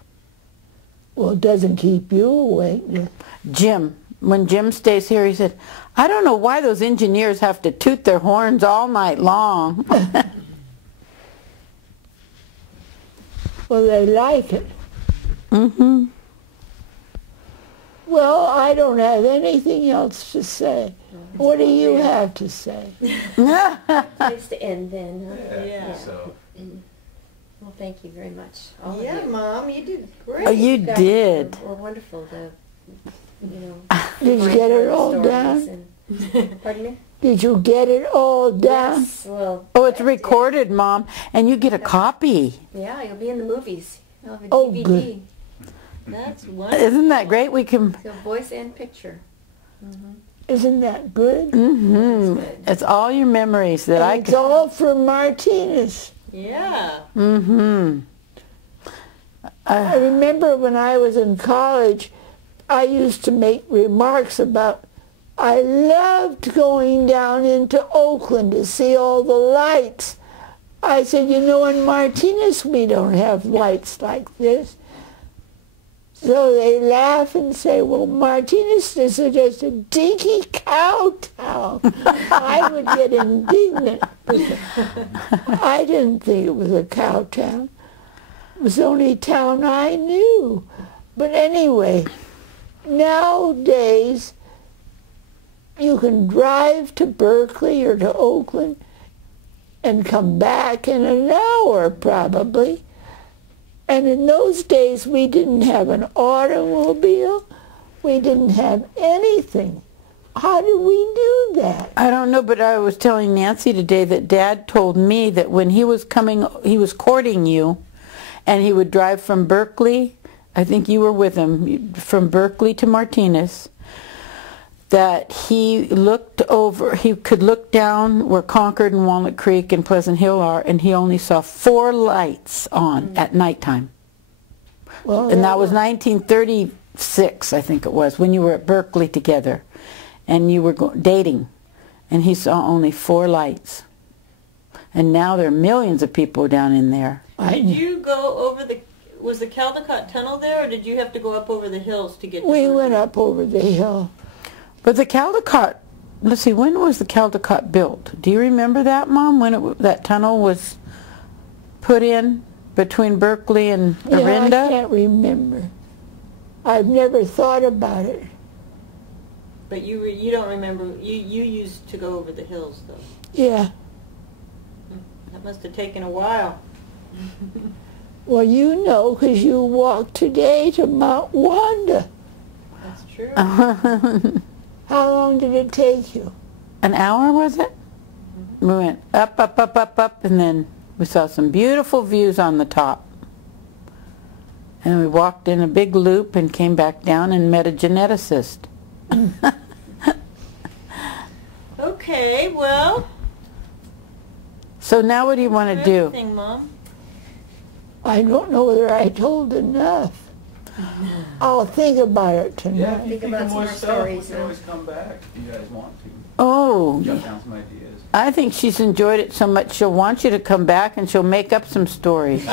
Well, it doesn't keep you awake. Jim, when Jim stays here, he said, I don't know why those engineers have to toot their horns all night long. Well, they like it. Mm-hmm. Well, I don't have anything else to say. What do you have to say? Nice to end then. Huh? Yeah. So, Well, thank you very much. All of Yeah, you. Mom, you did great. Oh, you guys did. Were wonderful. Did you get it all down? Pardon me? Did you get it all down? Yes. Well. Oh, it's recorded, Mom, and you get a copy. Yeah, you'll be in the movies. You'll have a Oh, DVD. good. That's wonderful. Isn't that great? We can... So voice and picture. Isn't that good? Mm-hmm. That's good. It's all your memories that I And it's can... all from Martinez. Yeah. Mm-hmm. I remember when I was in college, I used to make remarks about, I loved going down into Oakland to see all the lights. I said, you know, in Martinez we don't have lights like this. So they laugh and say, well, Martinez is just a dinky cow town. I would get indignant. I didn't think it was a cow town. It was the only town I knew. But anyway, nowadays, you can drive to Berkeley or to Oakland and come back in an hour probably. And in those days, we didn't have an automobile. We didn't have anything. How did we do that? I don't know, but I was telling Nancy today that Dad told me that when he was courting you, and he would drive from Berkeley, I think you were with him, from Berkeley to Martinez, that he could look down where Concord and Walnut Creek and Pleasant Hill are, and he only saw 4 lights on at nighttime. Well, And that was 1936, I think it was, when you were at Berkeley together, and you were dating, and he saw only 4 lights. And now there are millions of people down in there. Did you go over was the Caldecott Tunnel there, or did you have to go up over the hills to get to we Berkeley? went up over the hill. But the Caldecott, let's see, when was the Caldecott built? Do you remember that, Mom, when that tunnel was put in between Berkeley and Orinda? Yeah, I can't remember. I've never thought about it. But you don't remember, you used to go over the hills, though. Yeah. That must have taken a while. Well, you know, because you walked today to Mount Wanda. That's true. How long did it take you? An hour, was it? We went up, up, up, up, up, and then we saw some beautiful views on the top. And we walked in a big loop and came back down and met a geneticist. Okay, well. So now what do you want to do? Everything, Mom. I don't know whether I told enough. I'll think about it Yeah, tonight. if you think about of some more more stuff, we stories, can huh? always come back if you guys want to. Oh, Jot down some ideas. I think she's enjoyed it so much she'll want you to come back and she'll make up some stories.